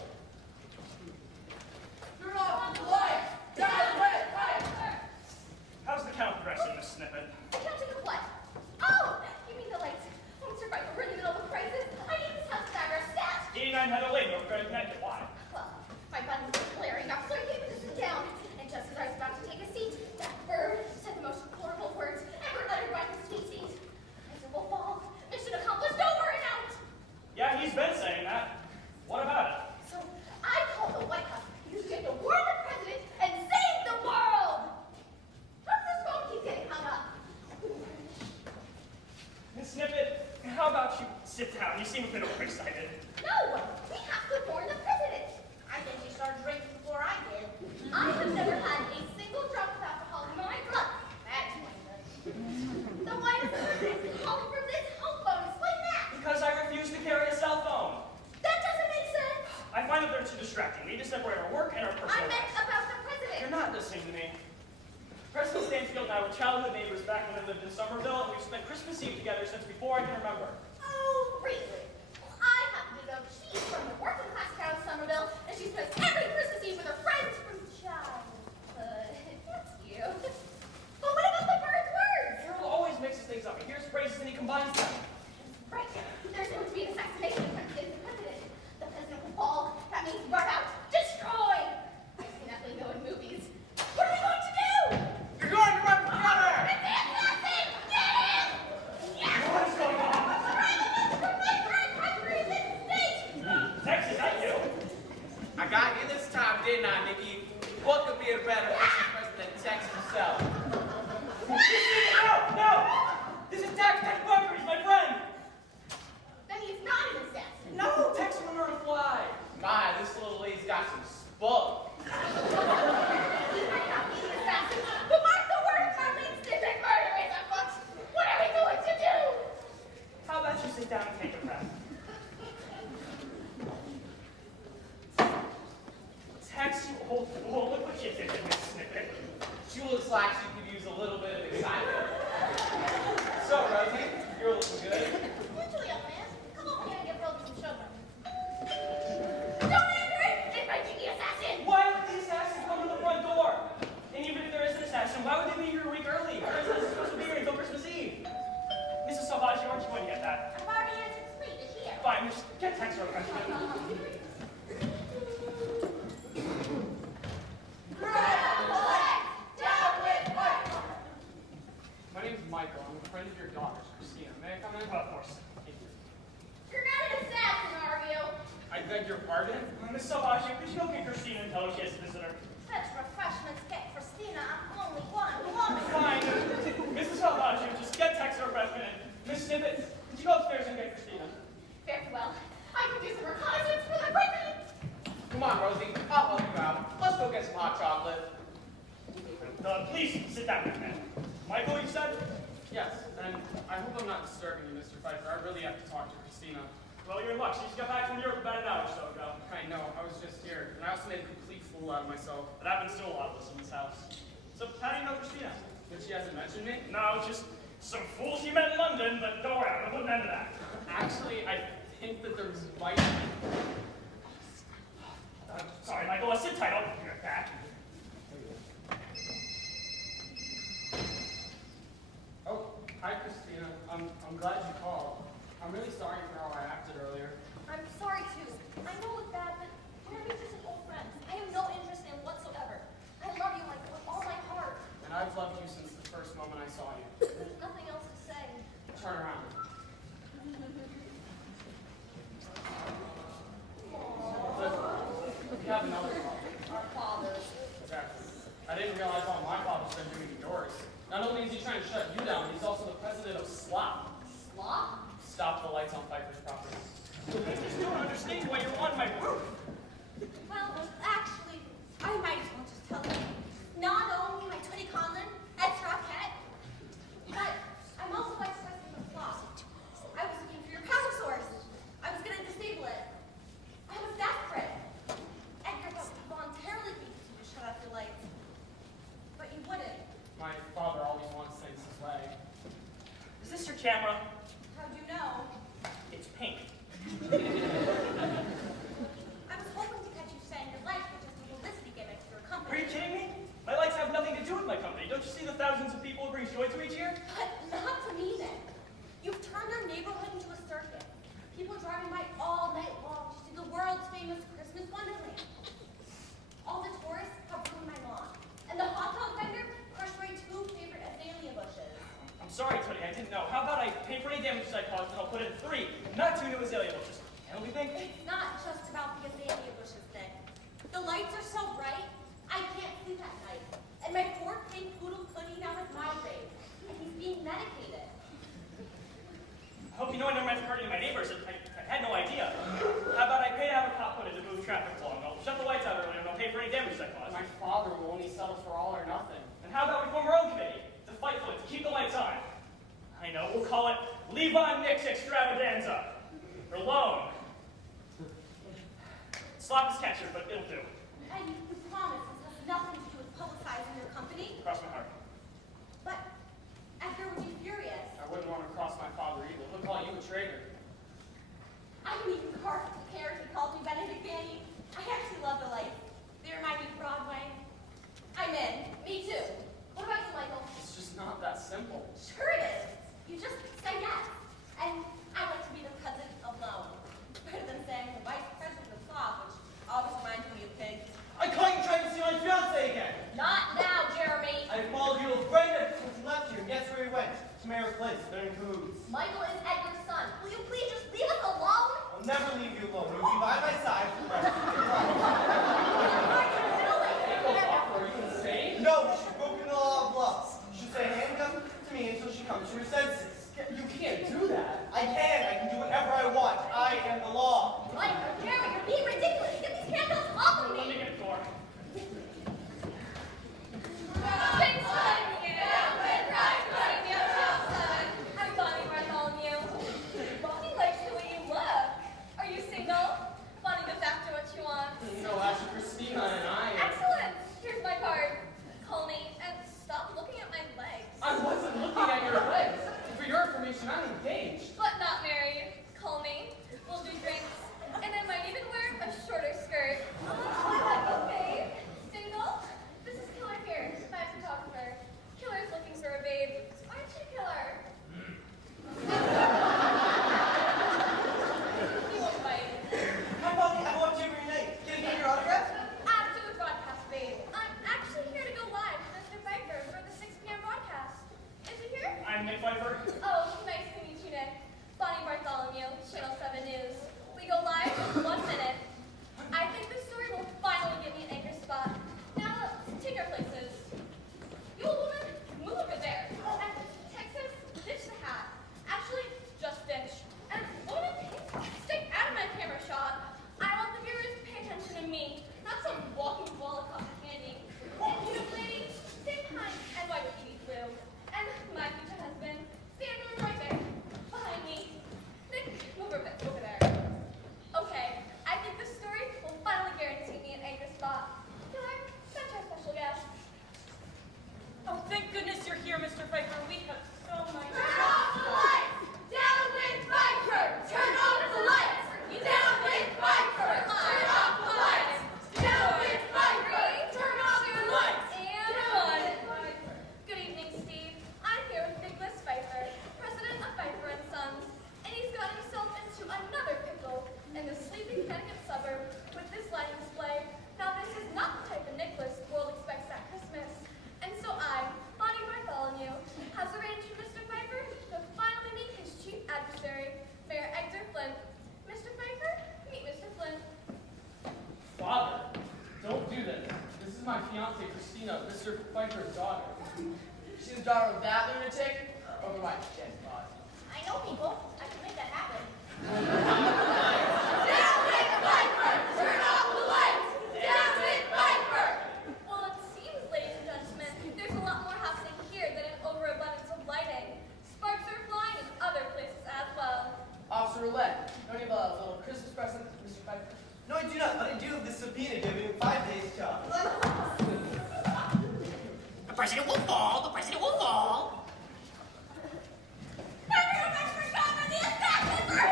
You're not polite! Dad, wait! How's the count progressing, Miss Snippet? Counting of what? Oh, you mean the lights. Oh, Mr. Pfeiffer, we're in the middle of a crisis. I need this house's address stat. 89 Heather Lane, North Grand Connecticut. Why? Well, my buttons were flaring up, so I came to sit down. And just as I was about to take a seat, that bird said the most horrible words ever uttered by the species. President will fall. Mission accomplished. Over and out. Yeah, he's been saying that. What about it? So I called the White House. You get to warn the president and save the world. How does this phone keep getting hung up? Miss Snippet, how about you sit down? You seem a bit overexcited. No, we have to warn the president. I think you started drinking before I did. I have never had a single drop of alcohol in my blood. That's pointless. Then why does the president call from this home phone? Explain that. Because I refuse to carry a cell phone. That doesn't make sense. I find that they're too distracting. We need to separate our work and our I personal meant lives. about the You're president. not listening to me. President Stanfield and I were childhood neighbors back when I lived in Somerville, and we've spent Christmas Eve together since before I can remember. Oh, really? Well, I happen to know she's from the working class town of Somerville, and she spends every Christmas Eve with her friends from childhood. That's you. But what about the bird's words? Harold always mixes things up. He hears phrases and he combines them. Right. There's going to be an assassination attempt against the president. The president will fall. That means wipe out, destroy. I've seen that lingo in movies. What are we going to do? You're going to run for cover! It's the assassin! Get him! Yes! What is going on? Tex, is that you? I got you this time, didn't I, Nikki? What could be a better mission president than Tex himself? No! This is Tex Pfeiffer. He's my friend. Then he's not an assassin. No, Tex will learn to fly. My, this little lady's got some spunk. He might not be an assassin, but mark the word, Marlene Snippet, murder is afoot. What are we going to do? How about you sit down and take a breath? Tex, you old fool. Look what you did to Miss Snippet. She looks like she could use a little bit of excitement. So, Rosie, you're looking good. Usually, young man, come over here and give Rosie some sugar. Don't answer it! It might be the assassin! Why would the assassin come to the front door? And even if there is an assassin, why would they be here a week early? Our assassin's supposed to be here until Christmas Eve. Mrs. Salvaggio, aren't you going to get that? I've already answered three to here. Fine, just get Tex real quick. My name is Michael. I'm a friend of your daughter's, Christina. May I come in? Of course. Thank you. You're not an assassin, are you? I beg your pardon? Miss Salvaggio, could you go get Christina and tell her she has a visitor? Such refreshments get Christina Please, sit down, young man. Michael, you said? Yes, and I hope I'm not disturbing you, Mr. Pfeiffer. I really have to talk to Christina. Well, you're in luck. She just got back from Europe about an hour or so ago. I know, I was just here, and I also made a complete fool out of myself. It happens to a lot of us in this house. So, how do you know Christina? But she hasn't mentioned me? No, just some fool she met in London, but don't worry, I'm gonna put an end to that. Actually, I think that there's right. Sorry, Michael, sit tight. I'll be right back. Oh, hi, Christina. I'm glad you called. I'm really sorry for how I acted earlier. I'm sorry too. I know it's bad, but we're just an old friend. I have no interest in it whatsoever. I love you like with all my heart. And I've loved you since the first moment I saw you. There's nothing else to say. Turn around. Look, we have another problem. Our fathers. Exactly. I didn't realize all my father's been doing to yours. Not only is he trying to shut you down, he's also the president of SLOP. Slop? Stop the lights on Pfeiffer's property. I just don't understand why you're on my roof. Well, actually, I might as well just tell you. Not only my Tootie Conlon, Ed's Rocket, but I'm also vice president of SLOP. I was looking for your power source. I was going to disable it. I was desperate. Edgar voluntarily beat you to shut off your lights. But you wouldn't. My father always wants things his way. Is this your camera? How'd you know? It's pink. I was hoping to catch you saying your lights were just a publicity gimmick for your Are company. you kidding me? My lights have nothing to do with my company. Don't you see the thousands of people it brings joy to each year? But not to me then. You've turned our neighborhood into a circus. People driving by all night long to see the world's famous Christmas wonderland. All the tourists have ruined my lawn. And the hot dog vendor crushed my two favorite azalea bushes. I'm sorry, Tony, I didn't know. How about I pay for any damages I caused and I'll put in 3, not 2 new azalea bushes. Can we think? It's not just about the azalea bushes, Nick. The lights are so bright, I can't sleep at night. And my poor pink poodle Cookie now has migraine. And he's being medicated. I hope you know I never meant to hurt any of my neighbors. I had no idea. How about I pay to have a cop put in to move traffic along? I'll shut the lights out early and I'll pay for any damages I caused. My father will only settle for all or nothing. And how about we form our own committee to fight for it, to keep the lights on? I know, we'll call it Leave on Nick's Extravaganza. Or Loan. Slop is catcher, but it'll do. And you promise this has nothing to do with publicizing your company? Cross my heart. But Edgar would be furious. I wouldn't want to cross my father either. He'll call you a traitor. I don't even care if he calls me Benedict Vanny. I actually love the lights. They remind me of Broadway. I'm in. Me too. What about you, Michael? It's just not that simple. Sure it is. You just say yes. And I'd like to be the president of Loan. Better than saying the vice president of SLOP, which always reminds me of pigs. I caught you trying to see my fiance again. Not now, Jeremy. I followed you with friend since you left here, and guess where he went? To Mayor's place. They're in cahoots. Michael is Edgar's son. Will you please just leave us alone? I'll never leave you alone. You'll be by my side forever. Are you insane? No, she's broken the law of love. She'll stay handcuffed to me until she comes to her senses. You can't do that. I can do whatever I want. I am the law. Michael, Jeremy, you're being ridiculous. Get these handcuffs off of Let me me. get a door. Thanks for letting me in. I'm Bonnie Bartholomew. Bonnie likes the way you look. Are you single? Bonnie goes after what you want. So after Christina and I... Excellent. Here's my card. Call me and stop looking at my legs. I wasn't looking at your legs. For your information, I'm engaged. But not married. Call me. We'll do drinks Mr. Pfeiffer, we have so much. Turn off the lights! Down with Pfeiffer! Turn off the lights! Down with Pfeiffer! Turn off the lights! Down with Pfeiffer! Turn off the lights! And one. Good evening, Steve. I'm here with Nick Pfeiffer, president of Pfeiffer and Sons, and he's got himself into another pickle in the sleepy Connecticut suburb with this lighting display. Now, this is not the type of Nicholas the world expects at Christmas, and so I, Bonnie Bartholomew, has arranged for Mr. Pfeiffer to finally meet his chief adversary, Mayor Edgar Flint. Mr. Pfeiffer, meet Mr. Flint. Father, don't do this. This is my fiancée, Christina, Mr. Pfeiffer's daughter. She's the daughter of that lunatic? Over my dead body. I know people. I can make that happen. Down with Pfeiffer! Turn off the lights! Down with Pfeiffer! Well, it seems, ladies and gentlemen, there's a lot more happening here than an overabundance of lighting. Sparks are flying in other places as well. Officer Roulette, don't you have a little Christmas present for Mr. Pfeiffer? No, I do not, but I do have this subpoena giving him 5 days job. The president will fall. The president will fall. We're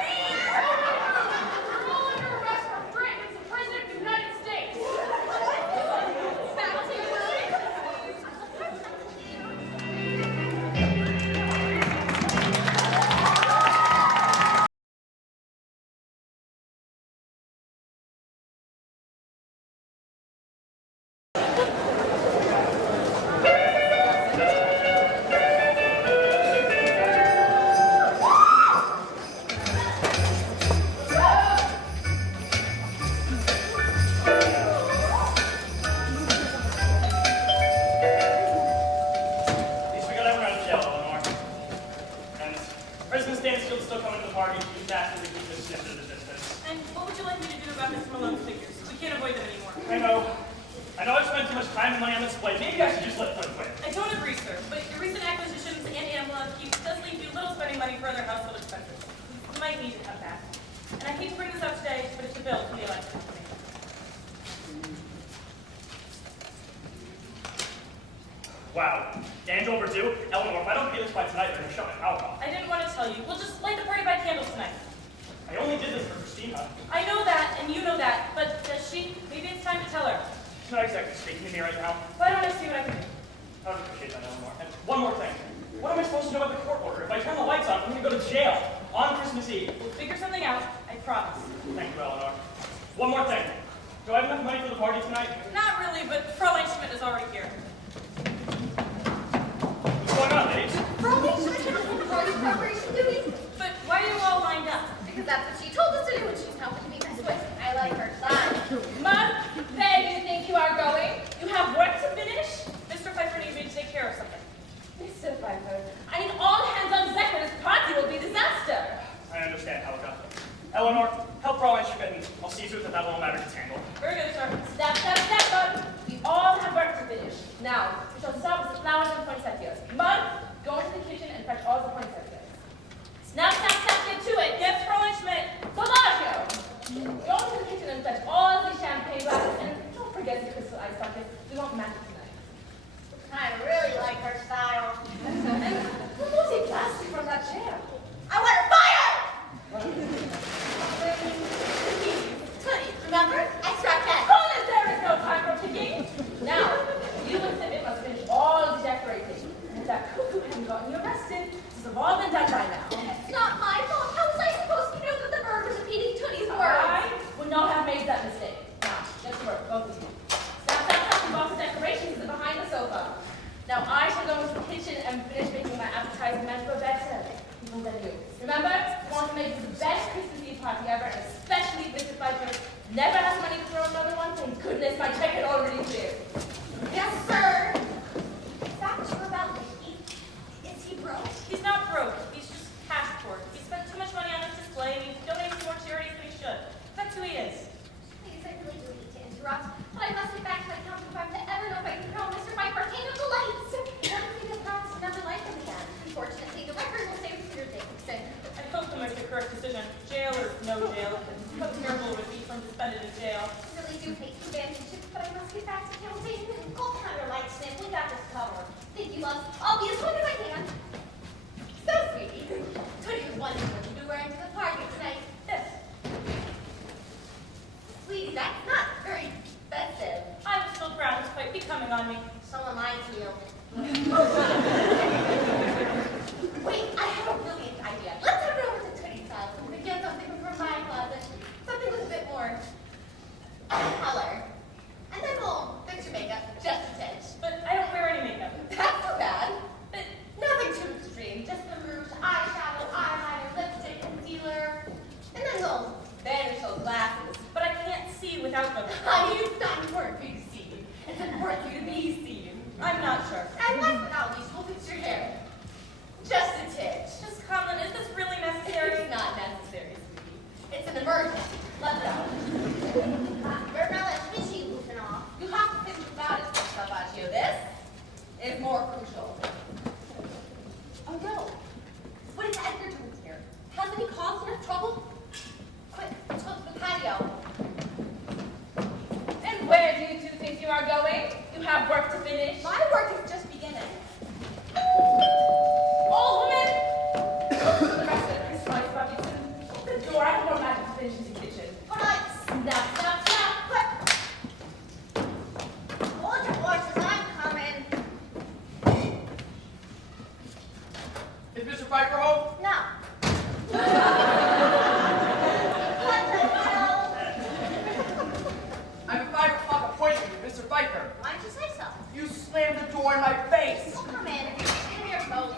all under arrest for threat against the President of the United States. Back to you. At least we got everyone out of jail, Eleanor. And President Stansfield's still coming to the party. You naturally keep this shit at a distance. And what would you like me to do about Mr. Malone's figures? We can't avoid them anymore. I know I've spent too much time and money on this display. Maybe I should just let Flint quit. I don't agree, sir, but your recent acquisitions and analog use does leave you little spending money for other household expenses. You might need to cut back. And I hate to bring this up today, but it's a bill from the electric company. Wow. Dan's overdue. Eleanor, if I don't pay this by tonight, they're going to shut my power off. I didn't want to tell you. We'll just light the party by candles tonight. I only did this for Christina. I know that, and you know that, but does she? Maybe it's time to tell her. She's not exactly speaking to me right now. Why don't I see what I can do? I would appreciate that, Eleanor. And one more thing. What am I supposed to do about the court order? If I turn the lights on, I'm going to go to jail on Christmas Eve. We'll figure something out, I promise. Thank you, Eleanor. One more thing. Do I have enough money for the party tonight? Not really, but Fraulein Schmidt is already here. What's going on, ladies? Preparation duty. But why are you all lined up? Because that's what she told us to do when she's helping me mess with. I like her style. Mom, where do you think you are going? You have work to finish? Mr. Pfeiffer needs me to take care of something. Mr. Pfeiffer, I need all hands on deck or this party will be a disaster. I understand how it got. Eleanor, help Fraulein Schmidt, and I'll see to it that that little matter gets handled. Very good, sir. Step, step, step, Bud. We all have work to finish. Now, we shall start with the flowers and poinsettias. Mud, go into the kitchen and fetch all the poinsettias. Snap, snap, snap, get to it. Yes, Fraulein Schmidt. Salvaggio. Go into the kitchen and fetch all the champagne glasses, and don't forget the crystal ice buckets. We won't match it tonight. I really like her style. And remove the plastic from that chair. I want her fired! Tootie, remember? Extra cat. Hold it, there is no time for picking. Now, you and Tippet must finish all the decorating. And if that cuckoo hadn't gotten you arrested, this would have all been done by now. It's not my fault. How was I supposed to know that the bird was repeating Tootie's words? I would not have made that mistake. Now, get to work, both of you. Snap, snap, snap, and box the decorations are behind the sofa. Now I shall go into the kitchen and finish making my appetizing meant for better people than you. Remember, we want to make this the best Christmas Eve party ever, and especially Mr. Pfeiffer never has money to throw another one. Thank goodness my check had already cleared. Yes, sir. Is that true about Nicky? Is he broke? He's not broke. He's just cash poor. He spent too much money on this display, and he's donating to more charities than he should. That's who he is. Please, I really do need to interrupt, but I must get back to my counterpart to ever know if I can throw Mr. Pfeiffer king of the lights. What if he decides to never like him again? Unfortunately, the record will say Peter Dickinson. I hope to make the correct decision. Jail or no jail. How terrible it would be from suspended in jail. I really do hate to abandon you, but I must get back to counting. Go counter lights, Snip. We got this covered. Thank you, love. I'll be as quick as I can. coming on me. Someone lied to you. Wait, I have a brilliant idea. Let's head over to Toonie's house and get something from my closet. Something with a bit more color. And then we'll fix your makeup just a tinge. But I don't wear any makeup. That's not bad. But nothing too extreme. Just the rouge, eyeshadow, eyeliner, lipstick, concealer. And then those vanish those glasses. But I can't see without them. Honey, it's not important for you to see. It's important for you to be seen. I'm not sure. And last but not least, we'll fix your hair. Just a tinge. Just Conlon, is this really necessary? It's not necessary, sweetie. It's an emergency. Let's go. We're not that fishy looping off. You have to think about it, Miss Salvaggio. This is more crucial. Oh no. What is Edgar doing here? Hasn't he caused enough trouble? Quick, let's go to the patio. And where do you two think you are going? You have work to finish. My work is just beginning. Old woman! The rest of this spice bucket. Open the door. I have more magic to finish in the kitchen. All right. Snap, snap, snap. Quick. Hold your horses. I'm coming. Is Mr. Pfeiffer home? No. What the hell? I have a 5 o'clock appointment with Mr. Pfeiffer. Why didn't you say so? You slammed the door in my face. Oh, come in. Give me your coat.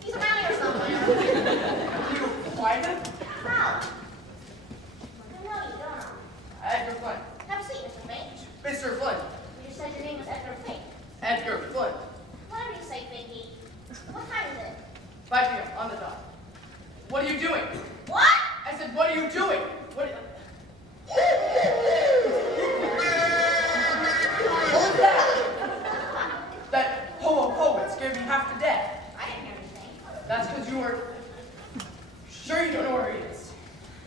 He's around here somewhere. You find him? How? I know you don't know. Edgar Flint. Have a seat, Mr. Fink. Mr. Flint. You just said your name was Edgar Fink. Edgar Flint. Whatever you say, Finky. What time is it? 5 p.m. on the dot. What are you doing? What? I said, what are you doing? What was that? That ho-ho-ho, it scared me half to death. I didn't hear anything. That's because you were sure you don't know where he is.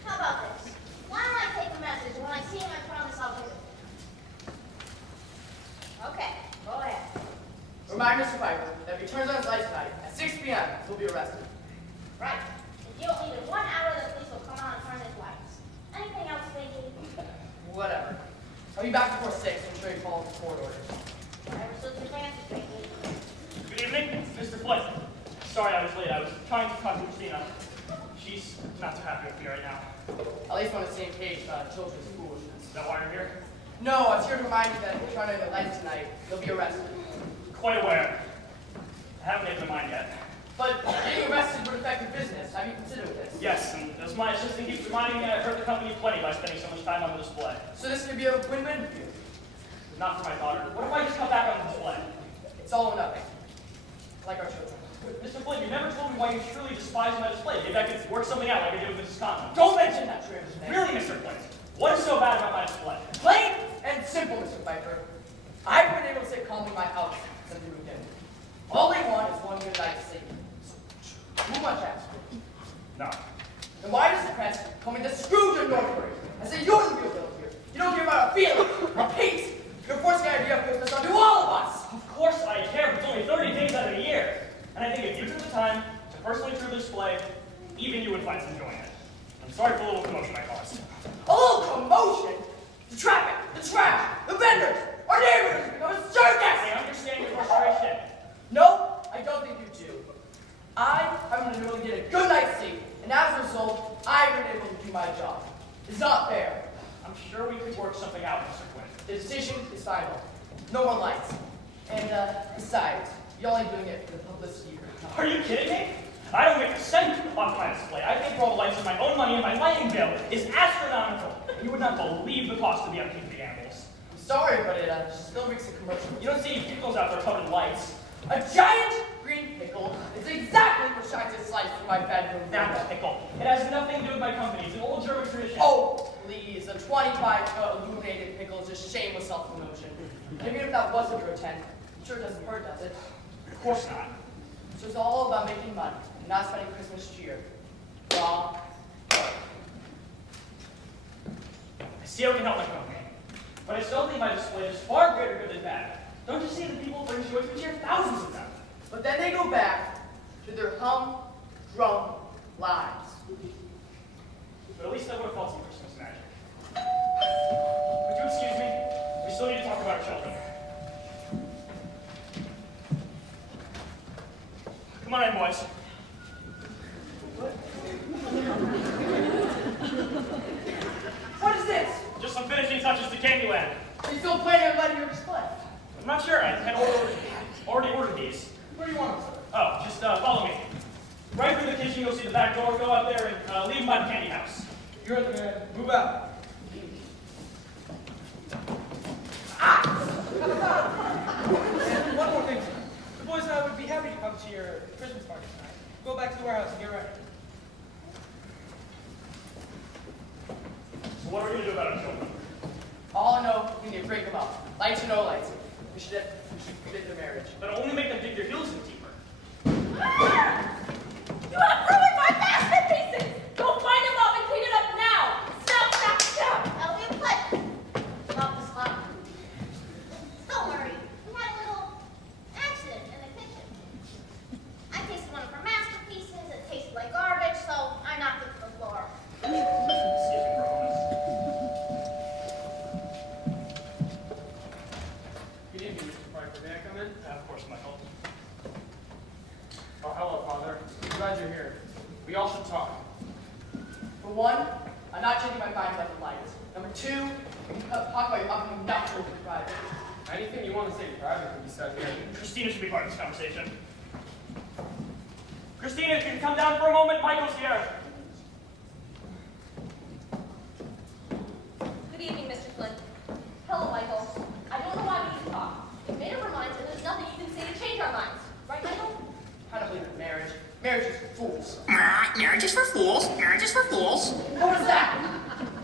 How about this? Why don't I take a message, and when I see him, I promise I'll visit. Okay, go ahead. Remind Mr. Pfeiffer that if he turns on his lights tonight at 6 p.m., he'll be arrested. Right. If you don't leave in 1 hour, the police will come out and turn his lights. Anything else, Finky? Whatever. I'll be back before 6 to ensure you follow the court order. Whatever suits your fancy, Finky. Good evening, Mr. Flint. Sorry I was late. I was trying to talk to Christina. She's not too happy with me right now. At least we're on the same page about children's foolishness. Is that why you're here? No, I was here to remind you that if you turn on your lights tonight, you'll be arrested. Quite aware. I haven't made up my mind yet. But getting arrested would affect your business. Have you considered this? Yes, and as my assistant keeps reminding me, I hurt the company plenty by spending so much time on the display. So this could be a win-win for you. Not for my daughter. What if I just cut back on the display? It's all or nothing. Like our children. Mr. Flint, you never told me why you truly despise my display. Maybe I could work something out like I did with Mrs. Conlon. Don't mention that trans name. Really, Mr. Flint? What is so bad about my display? Plain and simple, Mr. Pfeiffer. I've been able to sit calmly in my house since we moved in. All I want is one good night's sleep. Too much ask for. No. Then why does the press call me the Scrooge of Northbury? I say you're the real villain here. You don't care about our feelings, our peace. You're forcing the idea of Christmas onto all of us. Of course I care, but it's only 30 days out of the year. And I think if you took the time to personally through the display, even you would find some joy in it. I'm sorry for the little commotion I caused. A little commotion? The traffic, the trash, the vendors, our neighbors have become a circus! I understand your frustration. No, I don't think you do. I haven't been able to get a good night's sleep, and as a result, I haven't been able to do my job. It's not fair. I'm sure we could work something out, Mr. Quinn. The decision is final. No more lights. And besides, you're only doing it for the publicity. Are you kidding me? I don't make a cent off my display. I pay for all the lights with my own money, and my lighting bill is astronomical. You would not believe the cost of the upkeep of the animals. I'm sorry, but it still makes a commercial. You don't see any pickles out there covered in lights. A giant green pickle is exactly what shines its light through my bedroom That's window. a pickle. It has nothing to do with my company. It's an old German tradition. Oh, please. A 25-foot illuminated pickle is just shameless self-promotion. Even if that wasn't your intent, I'm sure it doesn't hurt, does it? Of course not. So it's all about making money and not spending Christmas cheer. Wrong. I see how it can help my company. But I still think my display is far greater good than bad. Don't you see the people bring joy to cheer? Thousands of them. But then they go back to their humdrum lives. But at least I would have felt some Christmas magic. Would you excuse me? We still need to talk about our children. Come on in, boys. What is this? Just some finishing touches to Candyland. Are you still planning on letting your display? I'm not sure. I had already ordered these. Where do you want them, sir? Oh, just follow me. Right through the kitchen, you'll see the back door. Go out there and leave them by the candy house. You're the man. Move out. And one more thing, sir. The boys and I would be happy to come to your Christmas party tonight. Go back to the warehouse and get ready. So what are we going to do about our children? All I know, we need to break them up. Lights or no lights. We should forbid their marriage. That'll only make them dig their heels in deeper. You have ruined my masterpieces! Go find them up and clean it up now! Stop, stop, stop! That'll be a pleasure. Stop the slap. Don't worry. We had a little accident in the kitchen. I tasted one of her masterpieces. It tasted like garbage, so I knocked it to the floor. Excuse me for a moment. Good evening, Mr. Pfeiffer. May I come in? Of course, Michael. Oh, hello, Father. I'm glad you're here. We all should talk. For one, I'm not changing my mind about the lights. Number two, we can talk about your upcoming nuptials in private. Anything you want to say in private can be said here. Christina should be part of this conversation. Christina, if you can come down for a moment, Michael's here. Good evening, Mr. Flint. Hello, Michael. I don't know why we need to talk. We've made up our minds, and there's nothing you can say to change our minds. Right, Michael? I don't believe in marriage. Marriage is for fools. Marriage is for fools. Marriage is for fools. What was that?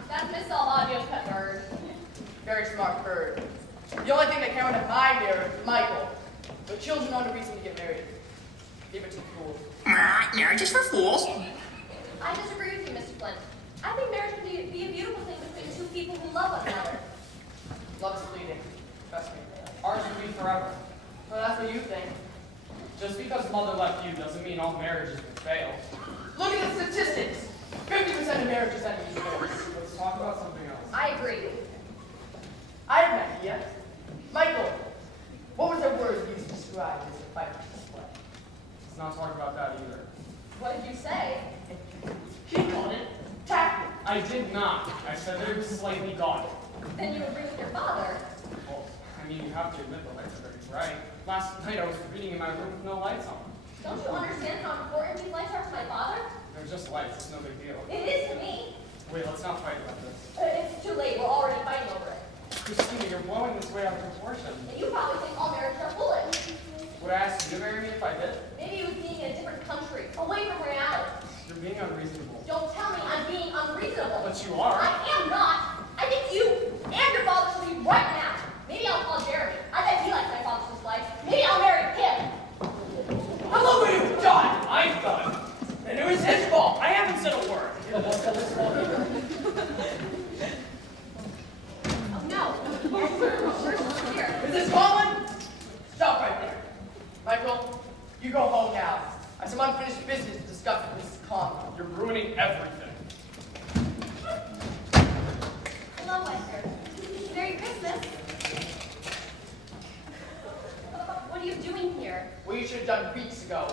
That's Miss Salvadio's pet bird. Very smart bird. The only thing that counted at my marriage was Michael. But children aren't a reason to get married. Give it to the fools. Marriage is for fools. I disagree with you, Mr. Flint. I think marriage can be a beautiful thing between two people who love one another. Love is fleeting. Trust me. Ours will be forever. Well, that's what you think. Just because mother left you doesn't mean all marriages will fail. Look at the statistics. 50% of marriages end in divorce. Let's talk about something else. I agree. I have an idea. Michael, what was the word used to describe this Pfeiffer's display? Let's not talk about that either. What did you say? He called it tactic. I did not. I said that it was slightly gaudy. Then you agree with your father. Well, I mean, you have to admit the lights are very bright. Last night I was reading in my room with no lights on. Don't you understand how important these lights are to my father? They're just lights. It's no big deal. It is to me. Wait, let's not fight about this. It's too late. We're already fighting over it. Christina, you're blowing this way out of proportion. And you probably think all marriages are foolish. Would I ask you to marry me if I did? Maybe it was being in a different country, away from reality. You're being unreasonable. Don't tell me I'm being unreasonable. But you are. I am not. I think you and your father should leave right now. Maybe I'll call Jeremy. I bet he likes my father's display. Maybe I'll marry him. How long were you done? I'm done. And it was his fault. I haven't said a word. Oh no. Where's here? Is this Colin? Stop right there. Michael, you go home now. I have some unfinished business to discuss with Mrs. Conlon. You're ruining everything. Hello, Esther. Merry Christmas. What are you doing here? What you should have done weeks ago.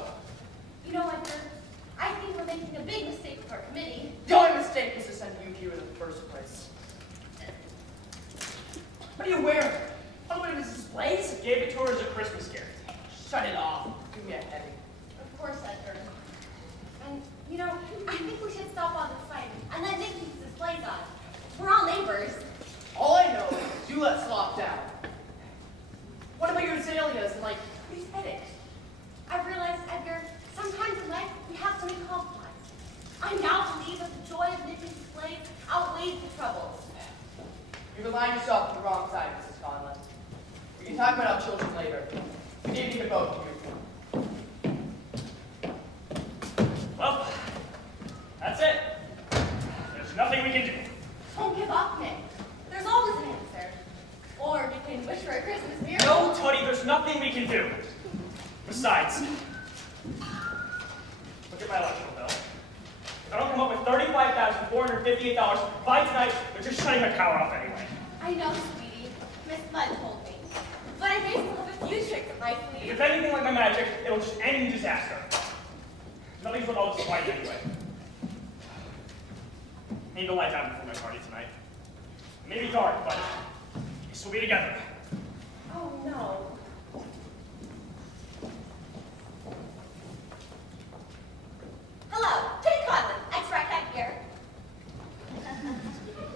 You know, Esther, I think we're making a big mistake with our committee. The only mistake was to send you here in the first place. What are you wearing? What are these displays? Gave it to her as a Christmas gift. Shut it off. Give me a headache. Of course, Esther. And, you know, I think we should stop all this fighting and then make these displays on. We're all neighbors. All I know is you let Slop down. What about your azaleas and, like, these headaches? I've realized, Edgar, sometimes in life we have to make compromise. I now believe that the joy of making displays outweighs the troubles. You've aligned yourself with the wrong side, Mrs. Conlon. We can talk about our children later. We need to vote for you. Well, that's it. There's nothing we can do. Don't give up, Nick. There's always an answer. Or you can wish for a Christmas miracle. No, Tootie, there's nothing we can do. Besides, look at my electrical bill. If I don't come up with $35,458 by tonight, they're just shutting my power off anyway. I know, sweetie. Miss Mud told me. But I may still have a few tricks up my sleeve. If anything like my magic, it'll just end in disaster. Nothing's what all this fight anyway. Need the lights out before my party tonight. It may be dark, but we still be together. Oh no. Hello, Kitty Conlon, ex-Racket here.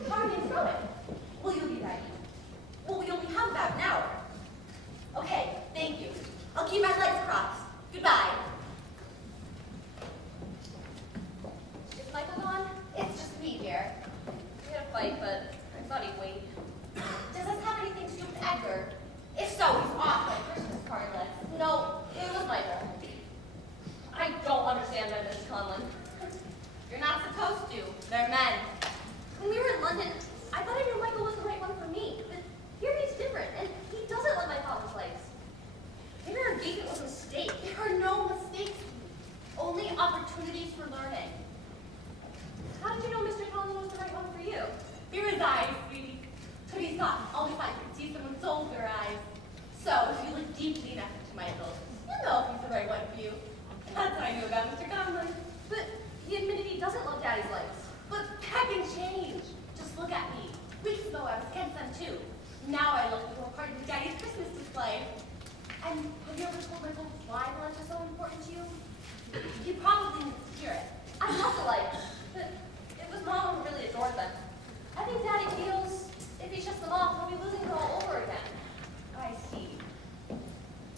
How are things going? Will you be ready? Well, we only have about an hour. Okay, thank you. I'll keep my legs crossed. Goodbye. Is Michael gone? It's just me here. We had a fight, but I thought he'd wait. Does this have anything to do with Edgar? If so, he's off my Christmas card list. No, it was Michael. I don't understand that, Mrs. Conlon. You're not supposed to. They're men. When we were in London, I thought I knew Michael was the right one for me. But here he's different, and he doesn't let my father's legs. Maybe our engagement was a mistake. There are no mistakes. Only opportunities for learning. How did you know Mr. Conlon was the right one for you? Here is eyes, sweetie. To be thought, only if I could see someone's soul with your eyes. So, if you look deeply enough into my soul, you'll know if he's the right one for you. That's what I knew about Mr. Conlon. But he admitted he doesn't love Daddy's legs. But that can change. Just look at me. Weeks ago, I was against them too. Now I look like a part of Daddy's Christmas display. And have you ever told Michael why the legs are so important to you? You probably didn't hear it. I love the legs, but it was Mom who really adored them. I think Daddy feels if he shuts them off, he'll be losing them all over again. I see.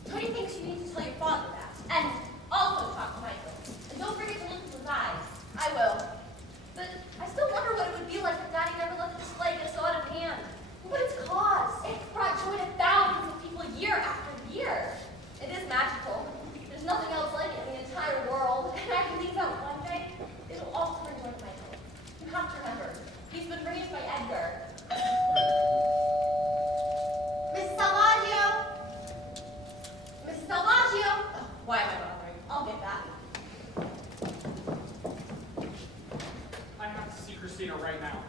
Tony thinks you need to tell your father that. And also talk to Michael. And don't forget to look into his eyes. I will. But I still wonder what it would be like if Daddy never let the display get so out of hand. What it's caused. It's brought joy to thousands of people year after year. It is magical. There's nothing else like it in the entire world. And I believe that one day, it'll all turn joy to Michael. You have to remember, he's been raised by Edgar. Mrs. Salvaggio! Mrs. Salvaggio! Oh, why am I bothering? I'll get back. I have to see Christina right now.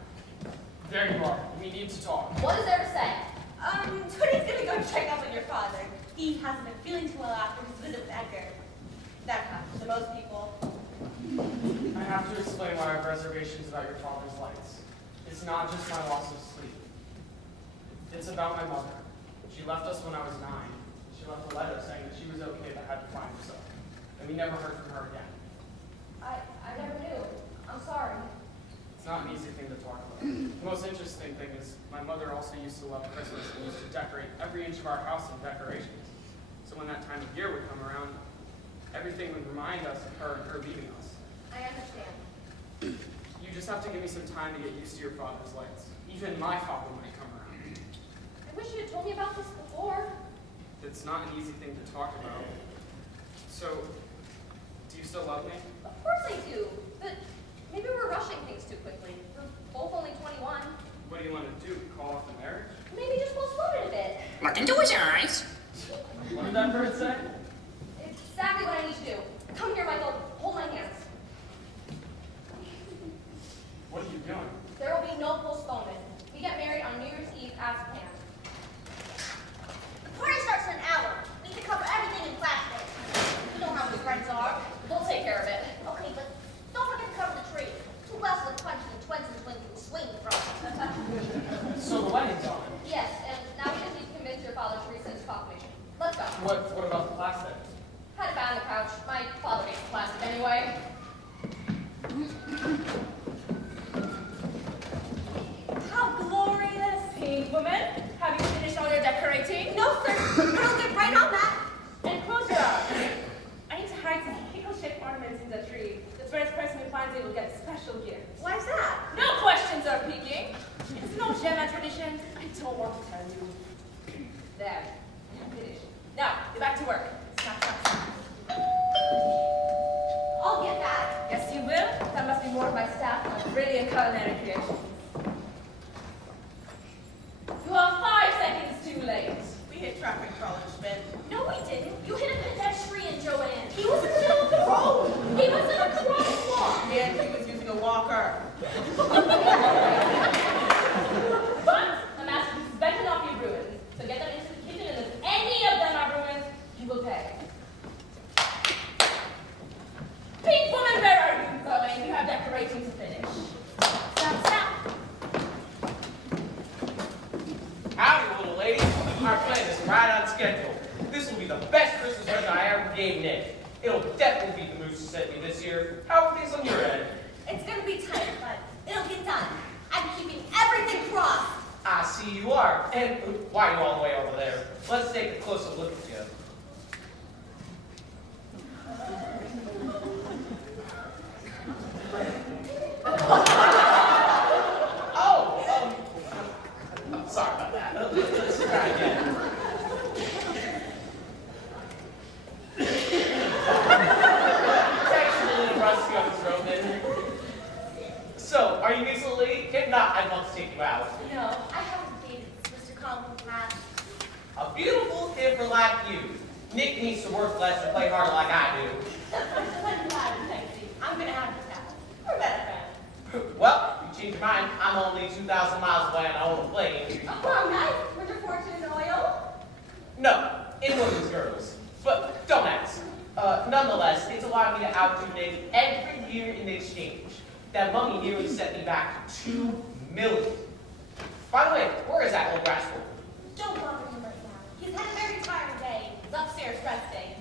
There you are. We need to talk. What is there to say? Tony's gonna go check up on your father. He hasn't been feeling too well after his visit with Edgar. That happens to most people. I have to explain why I have reservations about your father's lights. It's not just my loss of sleep. It's about my mother. She left us when I was 9. She left a letter saying that she was okay but had to find herself. And we never heard from her again. I never knew. I'm sorry. It's not an easy thing to talk about. The most interesting thing is my mother also used to love Christmas and used to decorate every inch of our house in decorations. So when that time of year would come around, everything would remind us of her and her leaving us. I understand. You just have to give me some time to get used to your father's lights. Even my father might come around. I wish you had told me about this before. It's not an easy thing to talk about. So, do you still love me? Of course I do. But maybe we're rushing things too quickly. We're both only 21. What do you want to do? Call off the marriage? Maybe just postpone it a bit. Look into his eyes. What did that bird say? It's exactly what I need to do. Come here, Michael. Hold my hands. What are you doing? There will be no postponement. We get married on New Year's Eve as planned. The party starts in an hour. We need to cover everything in plastic. You know how the friends are. We'll take care of it. Okay, but don't forget to cover the tree. 2 glasses of punch and twins and twins will swing from. So the wedding's on. Yes, and now we just need to convince your father to rescind his proclamation. Let's go. What about the plastic? Had it found on the couch. My father makes plastic anyway. How glorious! Pink woman, have you finished all your decorating? No, sir. But I'll get right on that. And close your eyes. I need to hide some pickle-shaped ornaments in the tree. The first person who finds it will get a special gift. Why's that? No questions are peeking. It's no Gemma tradition. I don't want to tell you. There. Finish. Now, get back to work. Snap, snap, snap. I'll get that. Yes, you will. That must be more of my staff and my brilliant culinary creations. You are 5 seconds too late. We hit traffic, Schmidt. No, we didn't. You hit a pedestrian, Joanne. He was in the middle of the road. He was in a crosswalk. And he was using a walker. But a masterpiece is better not be ruined. forgave Nick. It'll definitely beat the moves you sent me this year. How are things on your end? It's gonna be tight, but it'll get done. I'm keeping everything crossed. I see you are. And why are you all the way over there? Let's take a closer look at you. I'm sorry about that. Let's try again. Texas a little rusty on this road then. So, are you easily? If not, I'd love to take you out. No, I haven't dated Mr. Collins past. A beautiful kid like you. Nick needs to work less and play harder like I do. I'm gonna have this happen. We're better friends. Well, if you change your mind, I'm only 2,000 miles away and I own a plane. Oh, nice. Was your fortune in oil? No, in women's girls. But don't ask. Nonetheless, it's allowed me to outdo Nick every year in exchange. That money nearly set me back to $2 million. By the way, where is that old rascal? Don't bother him right now. He's had a very tiring day. He's upstairs resting.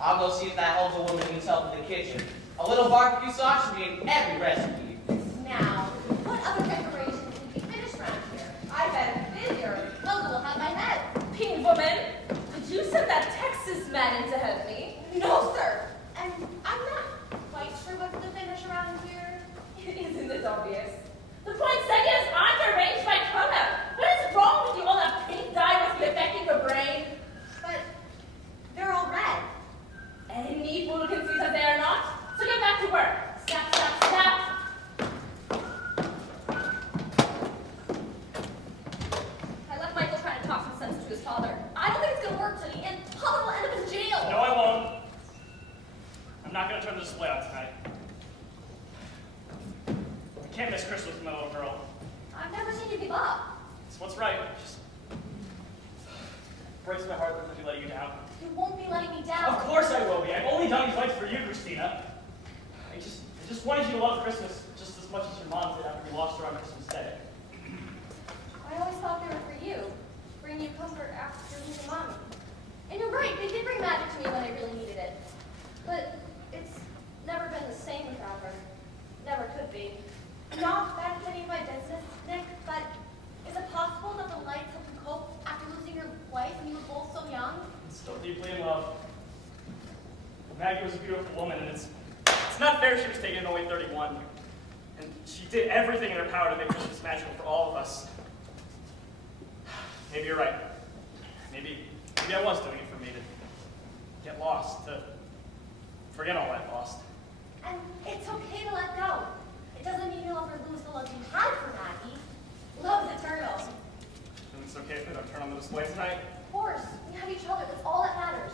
I'll go see if that older woman needs help in the kitchen. A little barbecue sauce should be in every recipe. Now, what other decorations can be finished around here? I bet it's busier. Logan will have my head. Pink woman, did you send that Texas man in to help me? No, sir. And I'm not quite sure what's the finish around here. Isn't this obvious? The poinsettias aren't arranged by color. What is wrong with you? All that pink dye must be affecting your brain. But they're all red. Any fool can see that they are not. So get back to work. Snap, snap, snap. I left Michael trying to talk some sense to his father. I don't think it's gonna work, Tony, and Father will end up in jail. No, I won't. I'm not going to turn the display on tonight. I can't miss Christmas with my little girl. I've never seen you give up. It's what's right. It just breaks my heart that I'm letting you down. You won't be letting me down. Of course I will be. I've only done these lights for you, Christina. I just wanted you to love Christmas just as much as your mom did after we lost her on Christmas Day. I always thought they were for you. Bring you comfort after losing Mommy. And you're right, they did bring magic to me when I really needed it. But it's never been the same without her. Never could be. Not that it's any of my business, Nick, but is it possible that the lights helped you cope after losing your wife when you were both so young? I'm still deeply in love. Maggie was a beautiful woman, and it's not fair she was taken at only 31. And she did everything in her power to make Christmas magical for all of us. Maybe you're right. Maybe I was doing it for me to get lost, to forget all I lost. And it's okay to let go. It doesn't mean you'll ever lose the love you had for Maggie. Love is eternal. And it's okay if we don't turn on the display tonight? Of course, we have each other. That's all that matters.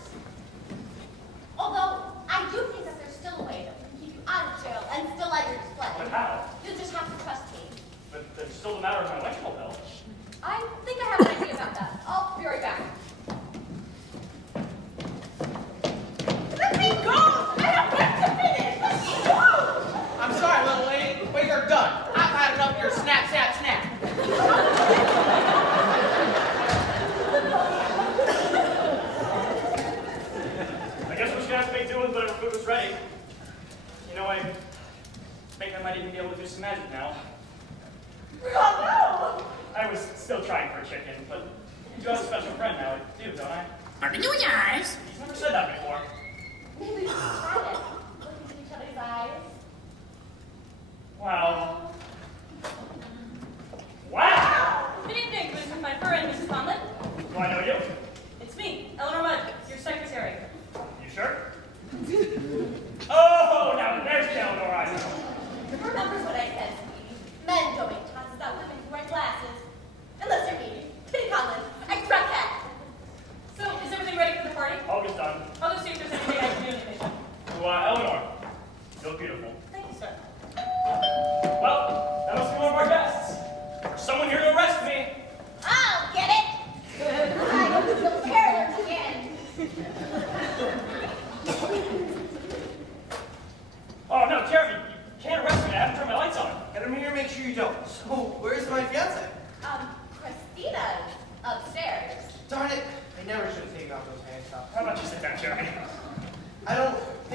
Although, I do think that there's still a way that we can keep you out of jail and still at your display. But how? You'll just have to trust me. But there's still the matter of my electrical bill. I think I have an idea about that. I'll be right back. Let me go! I have work to finish! Let me go! I'm sorry, little lady, but you're done. I've had enough of your snap, snap, snap. I guess we're just gonna have to make do with whatever food was ready. You know, I think I might even be able to do some magic now. Bravo! I was still trying for a chicken, but you do have a special friend now, I do, don't I? Open your eyes. He's never said that before. Maybe we should try it. Look into each other's eyes. Wow. Wow! Good evening, Mrs. Pfeiffer and Mrs. Conlon. Do I know you? It's me, Eleanor Mudd, your secretary. You sure? Oh, now there's the Eleanor I know. Remember what I said, sweetie. Men don't make chances out women who wear glasses. Unless you're me. Kitty Conlon. I drunk cat. So, is everything ready for the party? All is done. I'll go see if there's anything I can do in addition. To Eleanor, you look beautiful. Thank you, sir. Well, that must be one of our guests. There's someone here to arrest me. I'll get it. I hope you feel careless again. Oh, no, Jeremy, you can't arrest me. I haven't turned my lights on. And I'm here to make sure you don't. So, where's my fiance? Christina's upstairs. Darn it. I never should have taken off those handcuffs. How about you sit down, Jeremy?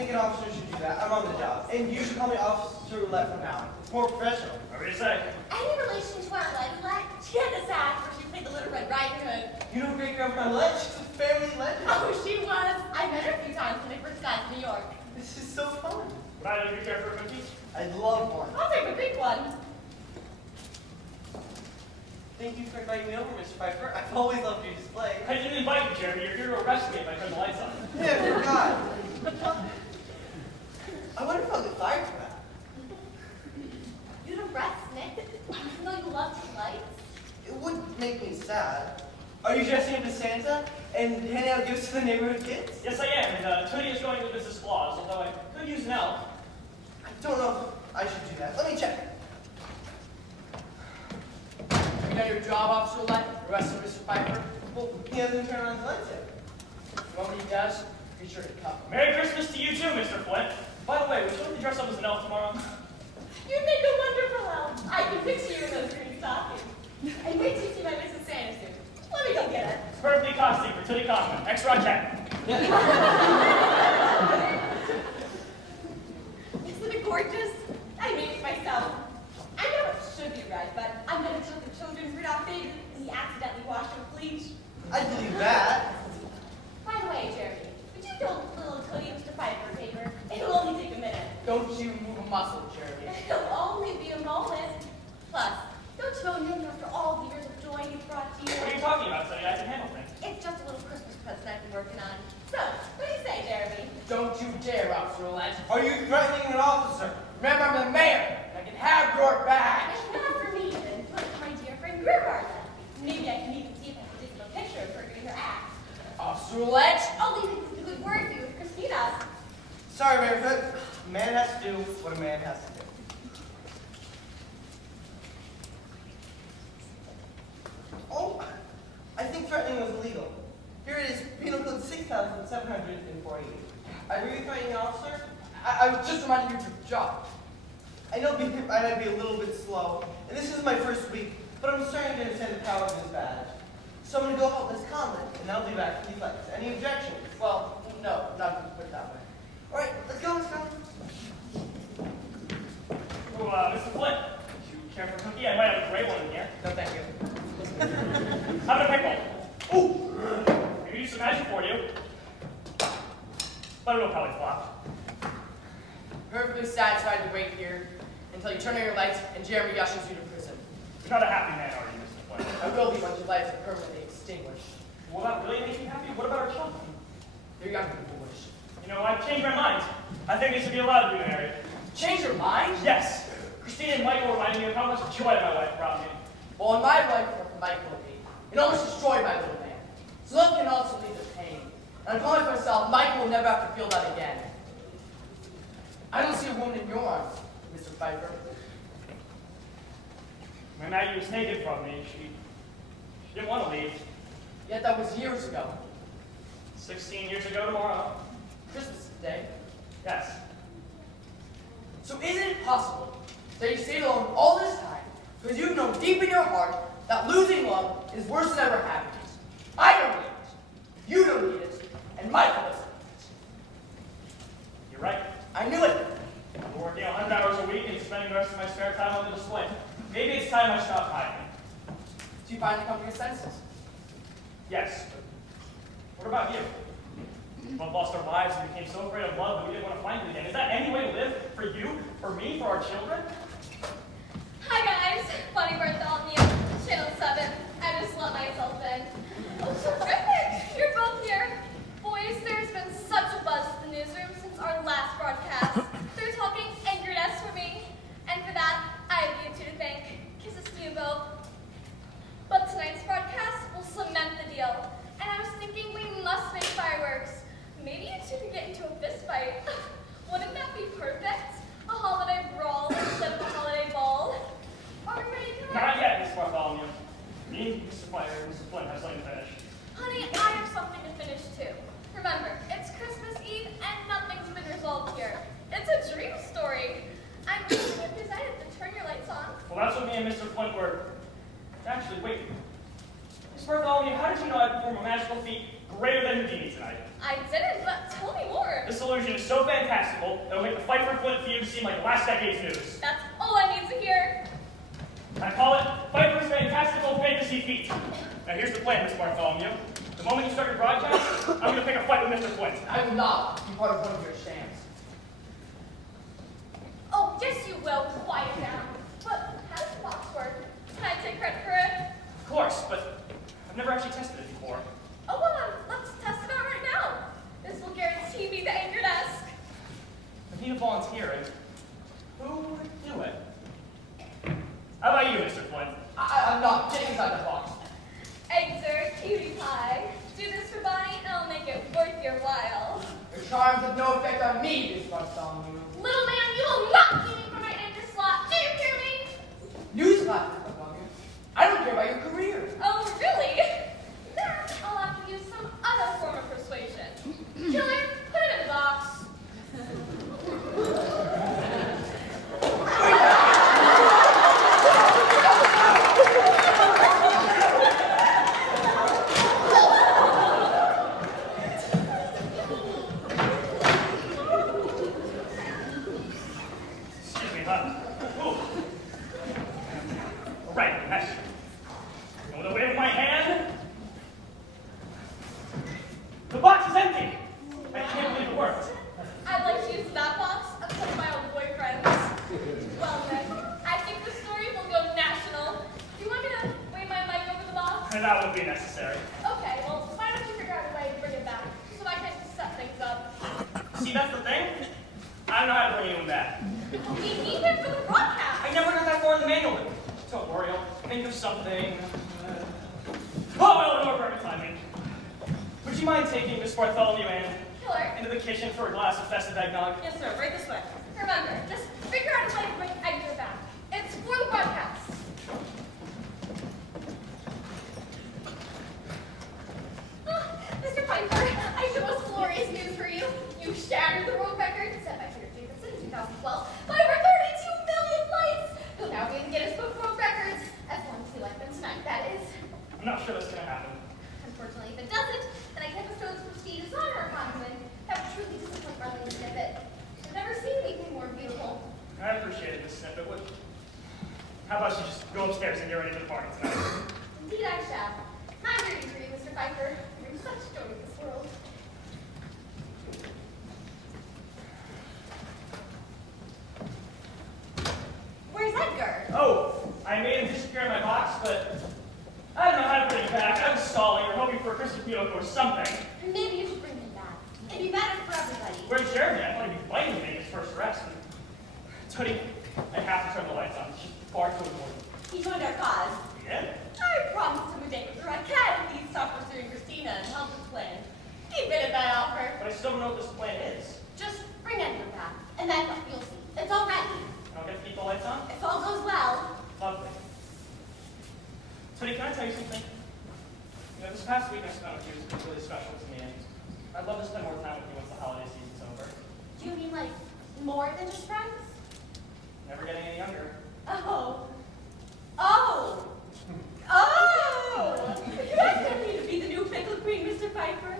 think an officer should do that. I'm on the job. And you should call me Officer Roulette from now on. It's more professional. What do you say? Any relation to our Roulette? She had a sack where she played the Little Red Riding Hood. You know Great Grandma Roulette? She's a family legend. Oh, she was. I met her a few times when I first got to New York. This is so fun. Would either of you care for a cookie? I'd love one. I'll take a big one. Thank you for inviting me over, Mr. Pfeiffer. I've always loved your display. I didn't invite you, Jeremy. You're here to arrest me if I turn the lights on. Yeah, I forgot. I wonder if I'll get fired for that. You'd arrest Nick, even though you loved his lights? It would make me sad. Are you dressing up as Santa and handing out gifts to the neighborhood kids? Yes, I am. And Tootie is going to business clause, although I could use an elf. I don't know if I should do that. Let me check. You know your job, Officer Roulette? Arrested Mr. Pfeiffer? Well, he hasn't turned on his lights yet. When he does, be sure to come. Merry Christmas to you too, Mr. Flint. By the way, would you like to dress up as an elf tomorrow? You'd make a wonderful elf. I can picture you in those green stockings. And wait till you see my Mrs. Sanderson. Let me go get it. It's perfectly costume for Tootie Kaufman. Extra on 10. Isn't it gorgeous? I made it myself. I know it should be red, but I'm going to tell the children Rudolph David and he accidentally washed with bleach. I believe that. By the way, Jeremy, would you build little Tootie Mr. Pfeiffer a paper? It'll only take a minute. Don't you move a muscle, Jeremy. It'll only be a moment. Plus, don't you know Nick, after all the years of joy he's brought to you? What are you talking about, Sonny? I can handle things. It's just a little Christmas present I've been working on. So, what do you say, Jeremy? Don't you dare, Officer Roulette. Are you threatening an officer? Remember, I'm the mayor. I can have your badge. It's not for me, then, but for my dear friend Gerhardt. Maybe I can even see if I can digital picture of her doing her act. Officer Roulette. I'll leave it with a good word for you with Christina. Sorry, Barefoot. A man has to do what a man has to do. Oh, I think threatening was illegal. Here it is, Penal Code 6,748. Are you threatening an officer? I was just reminding you of your job. I know I might be a little bit slow, and this is my first week, but I'm starting to understand the power of this badge. So I'm going to go help Miss Conlon, and I'll be back with these lights. Any objections? Well, no, not to put it that way. All right, let's go, Miss Conlon. Oh, Mr. Flint, do you care for a cookie? I might have a great one in here. No, thank you. How about a pickle? Ooh! Maybe do some magic for you. But it'll probably flop. Perfectly satisfied to wait here until you turn on your lights and Jeremy ushers you to prison. You're not a happy man, are you, Mr. Flint? I will be once your lights are permanently extinguished. Will that really make you happy? What about our children? They're young and foolish. You know, I've changed my mind. I think they should be allowed to be married. Change your mind? Yes. Christina and Michael reminded me of how much joy my wife brought me. Well, in my life, for Michael and me, it almost destroyed my little man. So love can also lead to pain. And I promise myself, Michael will never have to feel that again. I don't see a woman in your arms, Mr. Pfeiffer. When Maggie was taken from me, she didn't want to leave. Yet that was years ago. 16 years ago tomorrow. Christmas Day. Yes. So isn't it possible that you stayed alone all this time because you've known deep in your heart that losing love is worse than ever having it? I don't need it. You don't need it. And Michael doesn't need it. You're right. I knew it. I'm working 100 hours a week and spending the rest of my spare time on the display. Maybe it's time I stopped hiding. Do you finally come to your senses? Yes, but what about you? We've lost our lives and became so afraid of love that we didn't want to find it again. Is that any way to live? For you? For me? For our children? Hi guys, Funny Bartholomew, Channel 7. I just let myself in. Oh, terrific! You're both here. Boys, there's been such a buzz in the newsroom since our last broadcast. They're talking angry deaths for me, and for that, I have you two to thank. Kisses to you both. But tonight's broadcast will cement the deal, and I was thinking we must make fireworks. Maybe you two could get into a fist fight. Wouldn't that be perfect? A holiday brawl instead of a holiday ball. Are we ready to Not yet, Miss Bartholomew. Me, Mr. Fire, and Mr. Flint have something to finish. Honey, I have something to finish too. Remember, it's Christmas Eve and nothing's been resolved here. It's a dream story. I'm really excited to turn your lights on. Well, that's what me and Mr. Flint were. Actually, wait. Miss Bartholomew, how did you know I perform a magical feat greater than Houdini tonight? I didn't, but tell me more. This will solution is so fantastical, it'll make the Pfeiffer Flint feud seem like last decade's news. That's all I need to hear. I call it Pfeiffer's Fantastical Fantasy Feat. Now here's the plan, Miss Bartholomew. The moment you start your broadcast, I'm going to pick a fight with Mr. Flint. I will not be part of one of your shams. Oh, yes you will. Quiet down. But how does the box work? Can I take credit for it? Of course, but I've never actually tested it before. Oh, well, let's test it out right now. This will guarantee me the anchor desk. I need a volunteer, and who would do it? How about you, Mr. Flint? I'm not. Get inside the box. Eggs cutie pie. Do this for Bonnie, and I'll make it worth your while. Your charms have no effect on me, Miss Bartholomew. Little man, you will not be me for my anchor slot. Do you hear me? Newsflash, Miss Bartholomew. I don't care about your career. Oh, really? Then I'll have to use some other form of persuasion. Killer, put it in the box. Excuse me, huh? Ooh. Right, that's... Going to wave my hand. The box is empty. I can't believe it worked. I'd like to use that box of some of my old boyfriends. Well, then, I think the story will go national. Do you want me to wave my mic over the box? And that won't be necessary. Okay, well, why don't you figure out a way to bring it back so I can set things up? See, that's the thing. I don't know how to bring anyone back. We need him for the broadcast. I never got that far in the manual. Don't worry, I'll think of something. Oh, well, no perfect timing. Would you mind taking Miss Bartholomew and Killer. into the kitchen for a glass of festive eggnog? Yes, sir. Right this way. Remember, just figure out a way to bring Edgar back. It's for the broadcast. Mr. Pfeiffer, I have the most glorious news for you. You shattered the world record set by Peter Jacobson in 2012 by over 32 million flights. You'll now be in Guinness Book of World Records, as long as you like them tonight, that is. I'm not sure that's going to happen. Unfortunately, if it doesn't, then I can't bestow this prestigious honor upon you, and that would truly disappoint Marlene Snippet. I've never seen anything more beautiful. I appreciated this snippet. How about you just go upstairs and get ready for the party tonight? Indeed I shall. I'm rooting for you, Mr. Pfeiffer. You're such joy in this world. Where's Edgar? Oh, I made him disappear in my box, but I don't know how to bring him back. I was stalling or hoping for a Christmas miracle or something. Maybe you should bring him back. It'd be better for everybody. Where's Jeremy? I thought he'd be fighting to make his first arrest. Tony, I have to turn the lights on. It's just far too important. He joined our cause. Yeah? I promised him a date with Raquel if he'd stop pursuing Christina and help the plan. He admitted that offer. But I still don't know what this plan is. Just bring Edgar back, and then you'll see. It's all ready. I'll get to keep the lights on? If all goes well. Lovely. Tony, can I tell you something? You know, this past week I spent with you was really special to me, and I'd love to spend more time with you once the holiday season's over. Do you mean like more than just friends? Never getting any younger. Oh. Oh! Oh! You expect me to be the new pickle queen, Mr. Pfeiffer?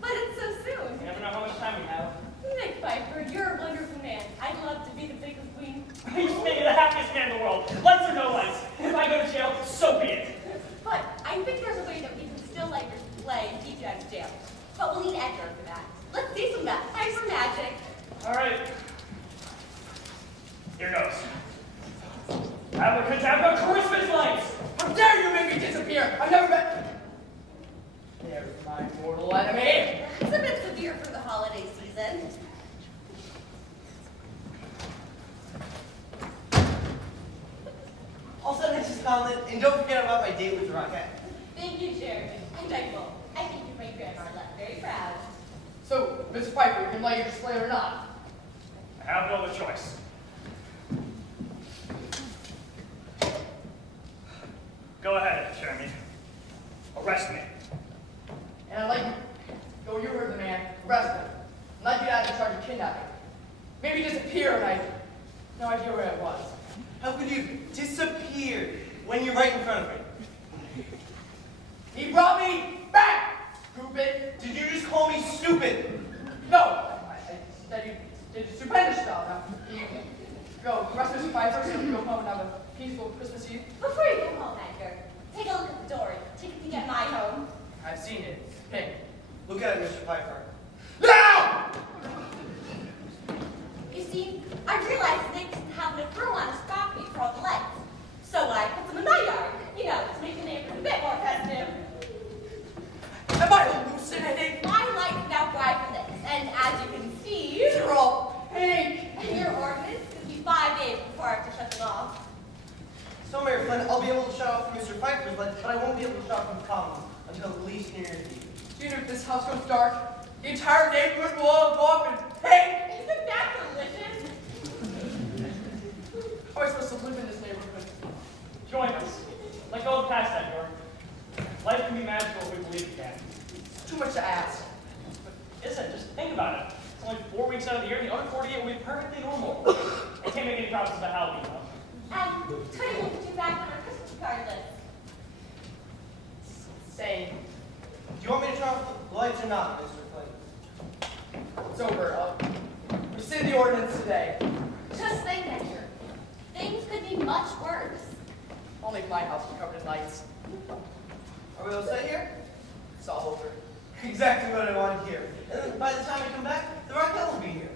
But it's so soon. You never know how much time we have. Nick Pfeiffer, you're a wonderful man. I'd love to be the pickle queen. You make me the happiest man in the world. Lights or no lights. If I go to jail, so be it. But I think there's a way that we can still let your play and keep you out of jail. But we'll need Edgar for that. Let's see some of that Pfeiffer magic. All right. Here goes. Abracadabra Christmas lights! How dare you make me disappear? I've never been... There's my mortal enemy. It's a bit severe for the holiday season. All set, Mrs. Conlon, and don't forget about my date with Rocket. Thank you, Jeremy. And I will. I think you made Grandma very proud. So, Mr. Pfeiffer, you can lay your display or not. I have no other choice. Go ahead, Jeremy. Arrest me. And I'd like you... Oh, you heard the man. Arrest him. Not get out in charge of kidnapping. Maybe disappear and I... No idea where I was. How could you disappear when you're right in front of me? He brought me back, stupid. Did you just call me stupid? No, I Go. The rest of Mr. Pfeiffer so we can go home and have a peaceful Christmas Eve. Before you go home, Edgar, take a look at the door. Take a peek at my home. I've seen it. It's pink. Look at it, Mr. Pfeiffer. Now! You see, I realized Nick didn't have enough room on his property for all the lights. So I put them in my yard, to make the neighborhood a bit more festive. Am I hallucinating? My lights now bright for this, and as you can see, They're all pink. and your ordinance gives me 5 days before I have to shut them off. So, Mayor Flynn, I'll be able to shut off Mr. Pfeiffer's lights, but I won't be able to shut off the commons until at least New Year's Eve. Do you know if this house goes dark, the entire neighborhood will all go up in pink? Isn't that delicious? How am I supposed to live in this neighborhood? Join us. Let go of the past, Edgar. Life can be magical if we believe it can. It's too much to ask. Listen, just think about it. It's only 4 weeks out of the year, and the other 48 will be perfectly normal. I can't make any promises about Halloween, though. And Tony will put you back on our Christmas card list. Same. Do you want me to turn off the lights or not, Mr. Flynn? It's over. Rescind the ordinance today. Just think, Edgar. Things could be much worse. Only my house will be covered in lights. Are we all set here? It's all over. Exactly what I wanted here. And then by the time I come back, the Raquel will be here.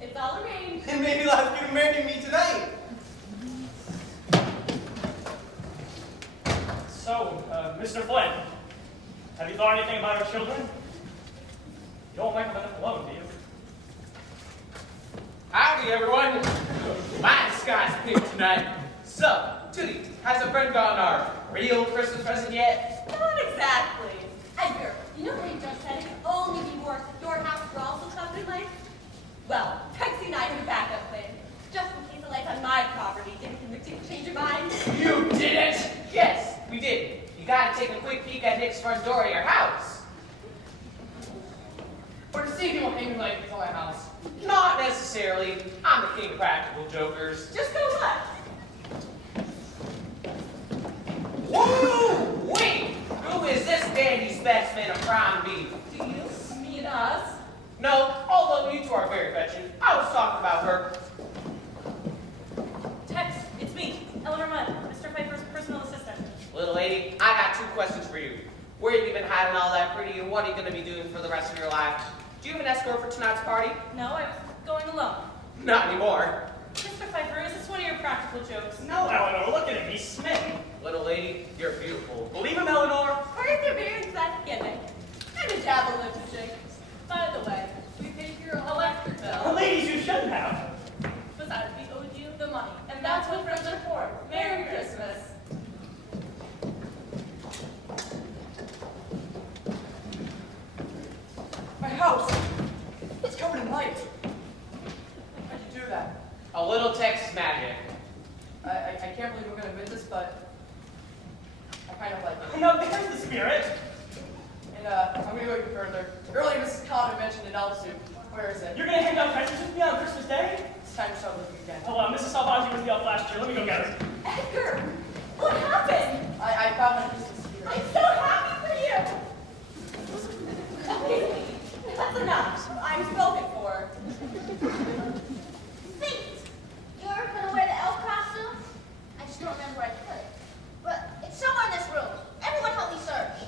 It's all arranged. And maybe I'll ask you to marry me tonight. So, Mr. Flynn, have you thought anything about our children? You don't like them enough alone, do you? Howdy, everyone. My sky's pink tonight. So, Tootie, has a friend gotten our real Christmas present yet? Not exactly. Edgar, you know how you just said it could only be worse if your house were also covered in lights? Well, Pexy and I have a backup plan, just in case the lights on my property didn't convict you to change your mind. You didn't? Yes, we did. You gotta take a quick peek at Nick's front door of your house. Or to see people hanging lights on my house. Not necessarily. I'm the king of practical jokers. Just go what? Woo! Wait! Who is this dandy specimen of prime beef? Do you mean us? No, although you two are very fetching. I was talking about her. Tex, it's me, Eleanor Mudd, Mr. Pfeiffer's personal assistant. Little lady, I got 2 questions for you. Where have you been hiding all that pretty, and what are you going to be doing for the rest of your life? Do you have an escort for tonight's party? No, I was going alone. Not anymore. Mr. Pfeiffer, is this one of your practical jokes? No, Eleanor, look at him. He's smitten. Little lady, you're beautiful. Believe him, Eleanor. Perseverance that gimmick. And a dab of lipstick. By the way, we paid your electric The bill. ladies you shouldn't have. Besides, we owed you the money. And that's what friends are for. Merry Christmas. My house! It's covered in lights. How'd you do that? A little Texas magic. I can't believe we're going to admit this, but I kind of like it. No, there's the spirit. And I'm going to go even further. Earlier, Mrs. Cotter mentioned an elf suit. Where is it? You're gonna hang out presents with me on Christmas Day? It's time to start looking again. Hold on, Mrs. Salvaggi was the elf last year. Let me go get her. Edgar, what happened? I found my Christmas spirit. I'm so happy for you. Okay, that's enough. I'm spoken for. Think! You ever gonna wear the elf costume? I just don't remember where I put it. But it's somewhere in this room. Everyone help me search.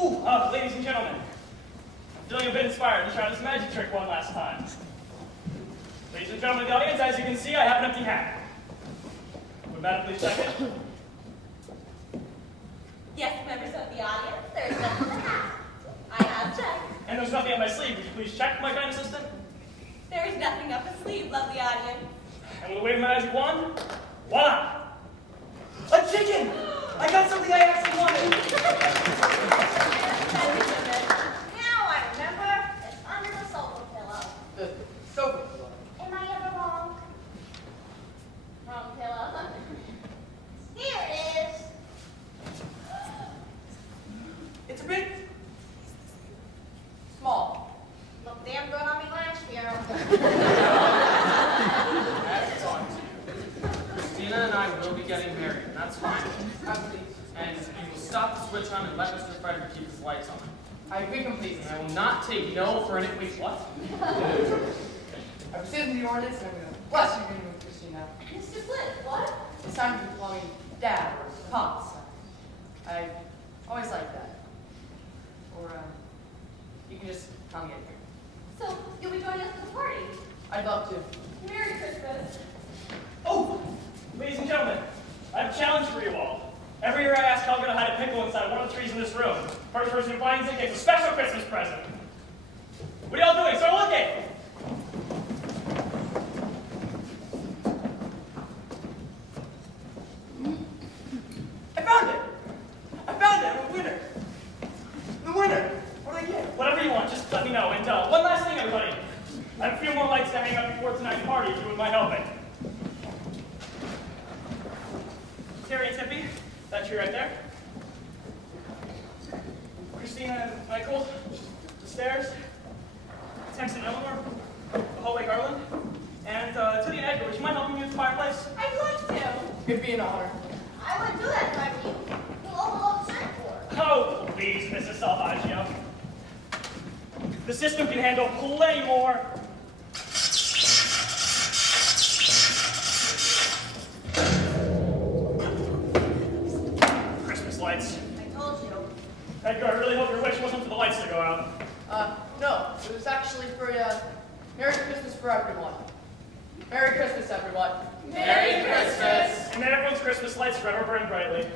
Ooh, ladies and gentlemen, I'm feeling a bit inspired to try this magic trick one last time. Ladies and gentlemen of the audience, as you can see, I have an empty hat. Would Madam please check it? Yes, members of the audience, there's nothing in the hat. I have checked. And there's nothing on my sleeve. Would you please check, my kind assistant? There is nothing up the sleeve, lovely audience. And with a wave of my magic wand, voila! A chicken! I got something I actually wanted. Now I remember. It's under the sofa pillow. The sofa pillow. Am I ever wrong? Wrong pillow. Here it is. It's a bit small. Looked damn good on me last year. That's on to you. Christina and I will be getting married, and that's fine. And you will stop the switch on and let Mr. Frederick keep his lights on. I agree completely. I will not take no for an wait, what? I've rescinded the ordinance and I'm going to bless you again with Christina. Mr. Flint, what? It's time to call me Dad or Pops. I always like that. Or, you can just call me Edgar. So, you'll be joining us for the party. I'd love to. Merry Christmas. Oh, ladies and gentlemen, I have a challenge for you all. Every year I ask Helga to hide a pickle inside one of the trees in this room. First person who finds it gets a special Christmas present. What are y'all doing? Start looking! I found it! I found it! I'm a winner! The winner! What did I get? Whatever you want, just let me know. And one last thing, everybody. I have a few more lights to hang up before tonight's party if you wouldn't mind helping. Terry and Tippy, that tree right there. Christina and Michael, the stairs. Tex and Eleanor, the hallway Garland. And Tilly and Edgar, would you mind helping me with the fireplace? I'd love to. It'd be an honor. I wouldn't do that if I were you. We'll all the sent for. Oh, please, Mrs. Salvaggio. The system can handle plenty more. Christmas lights. I told you. Edgar, I really hope your wish wasn't for the lights to go out. No. It was actually for, Merry Christmas for everyone. Merry Christmas, everyone. Merry Christmas. And may everyone's Christmas lights forever burn brightly.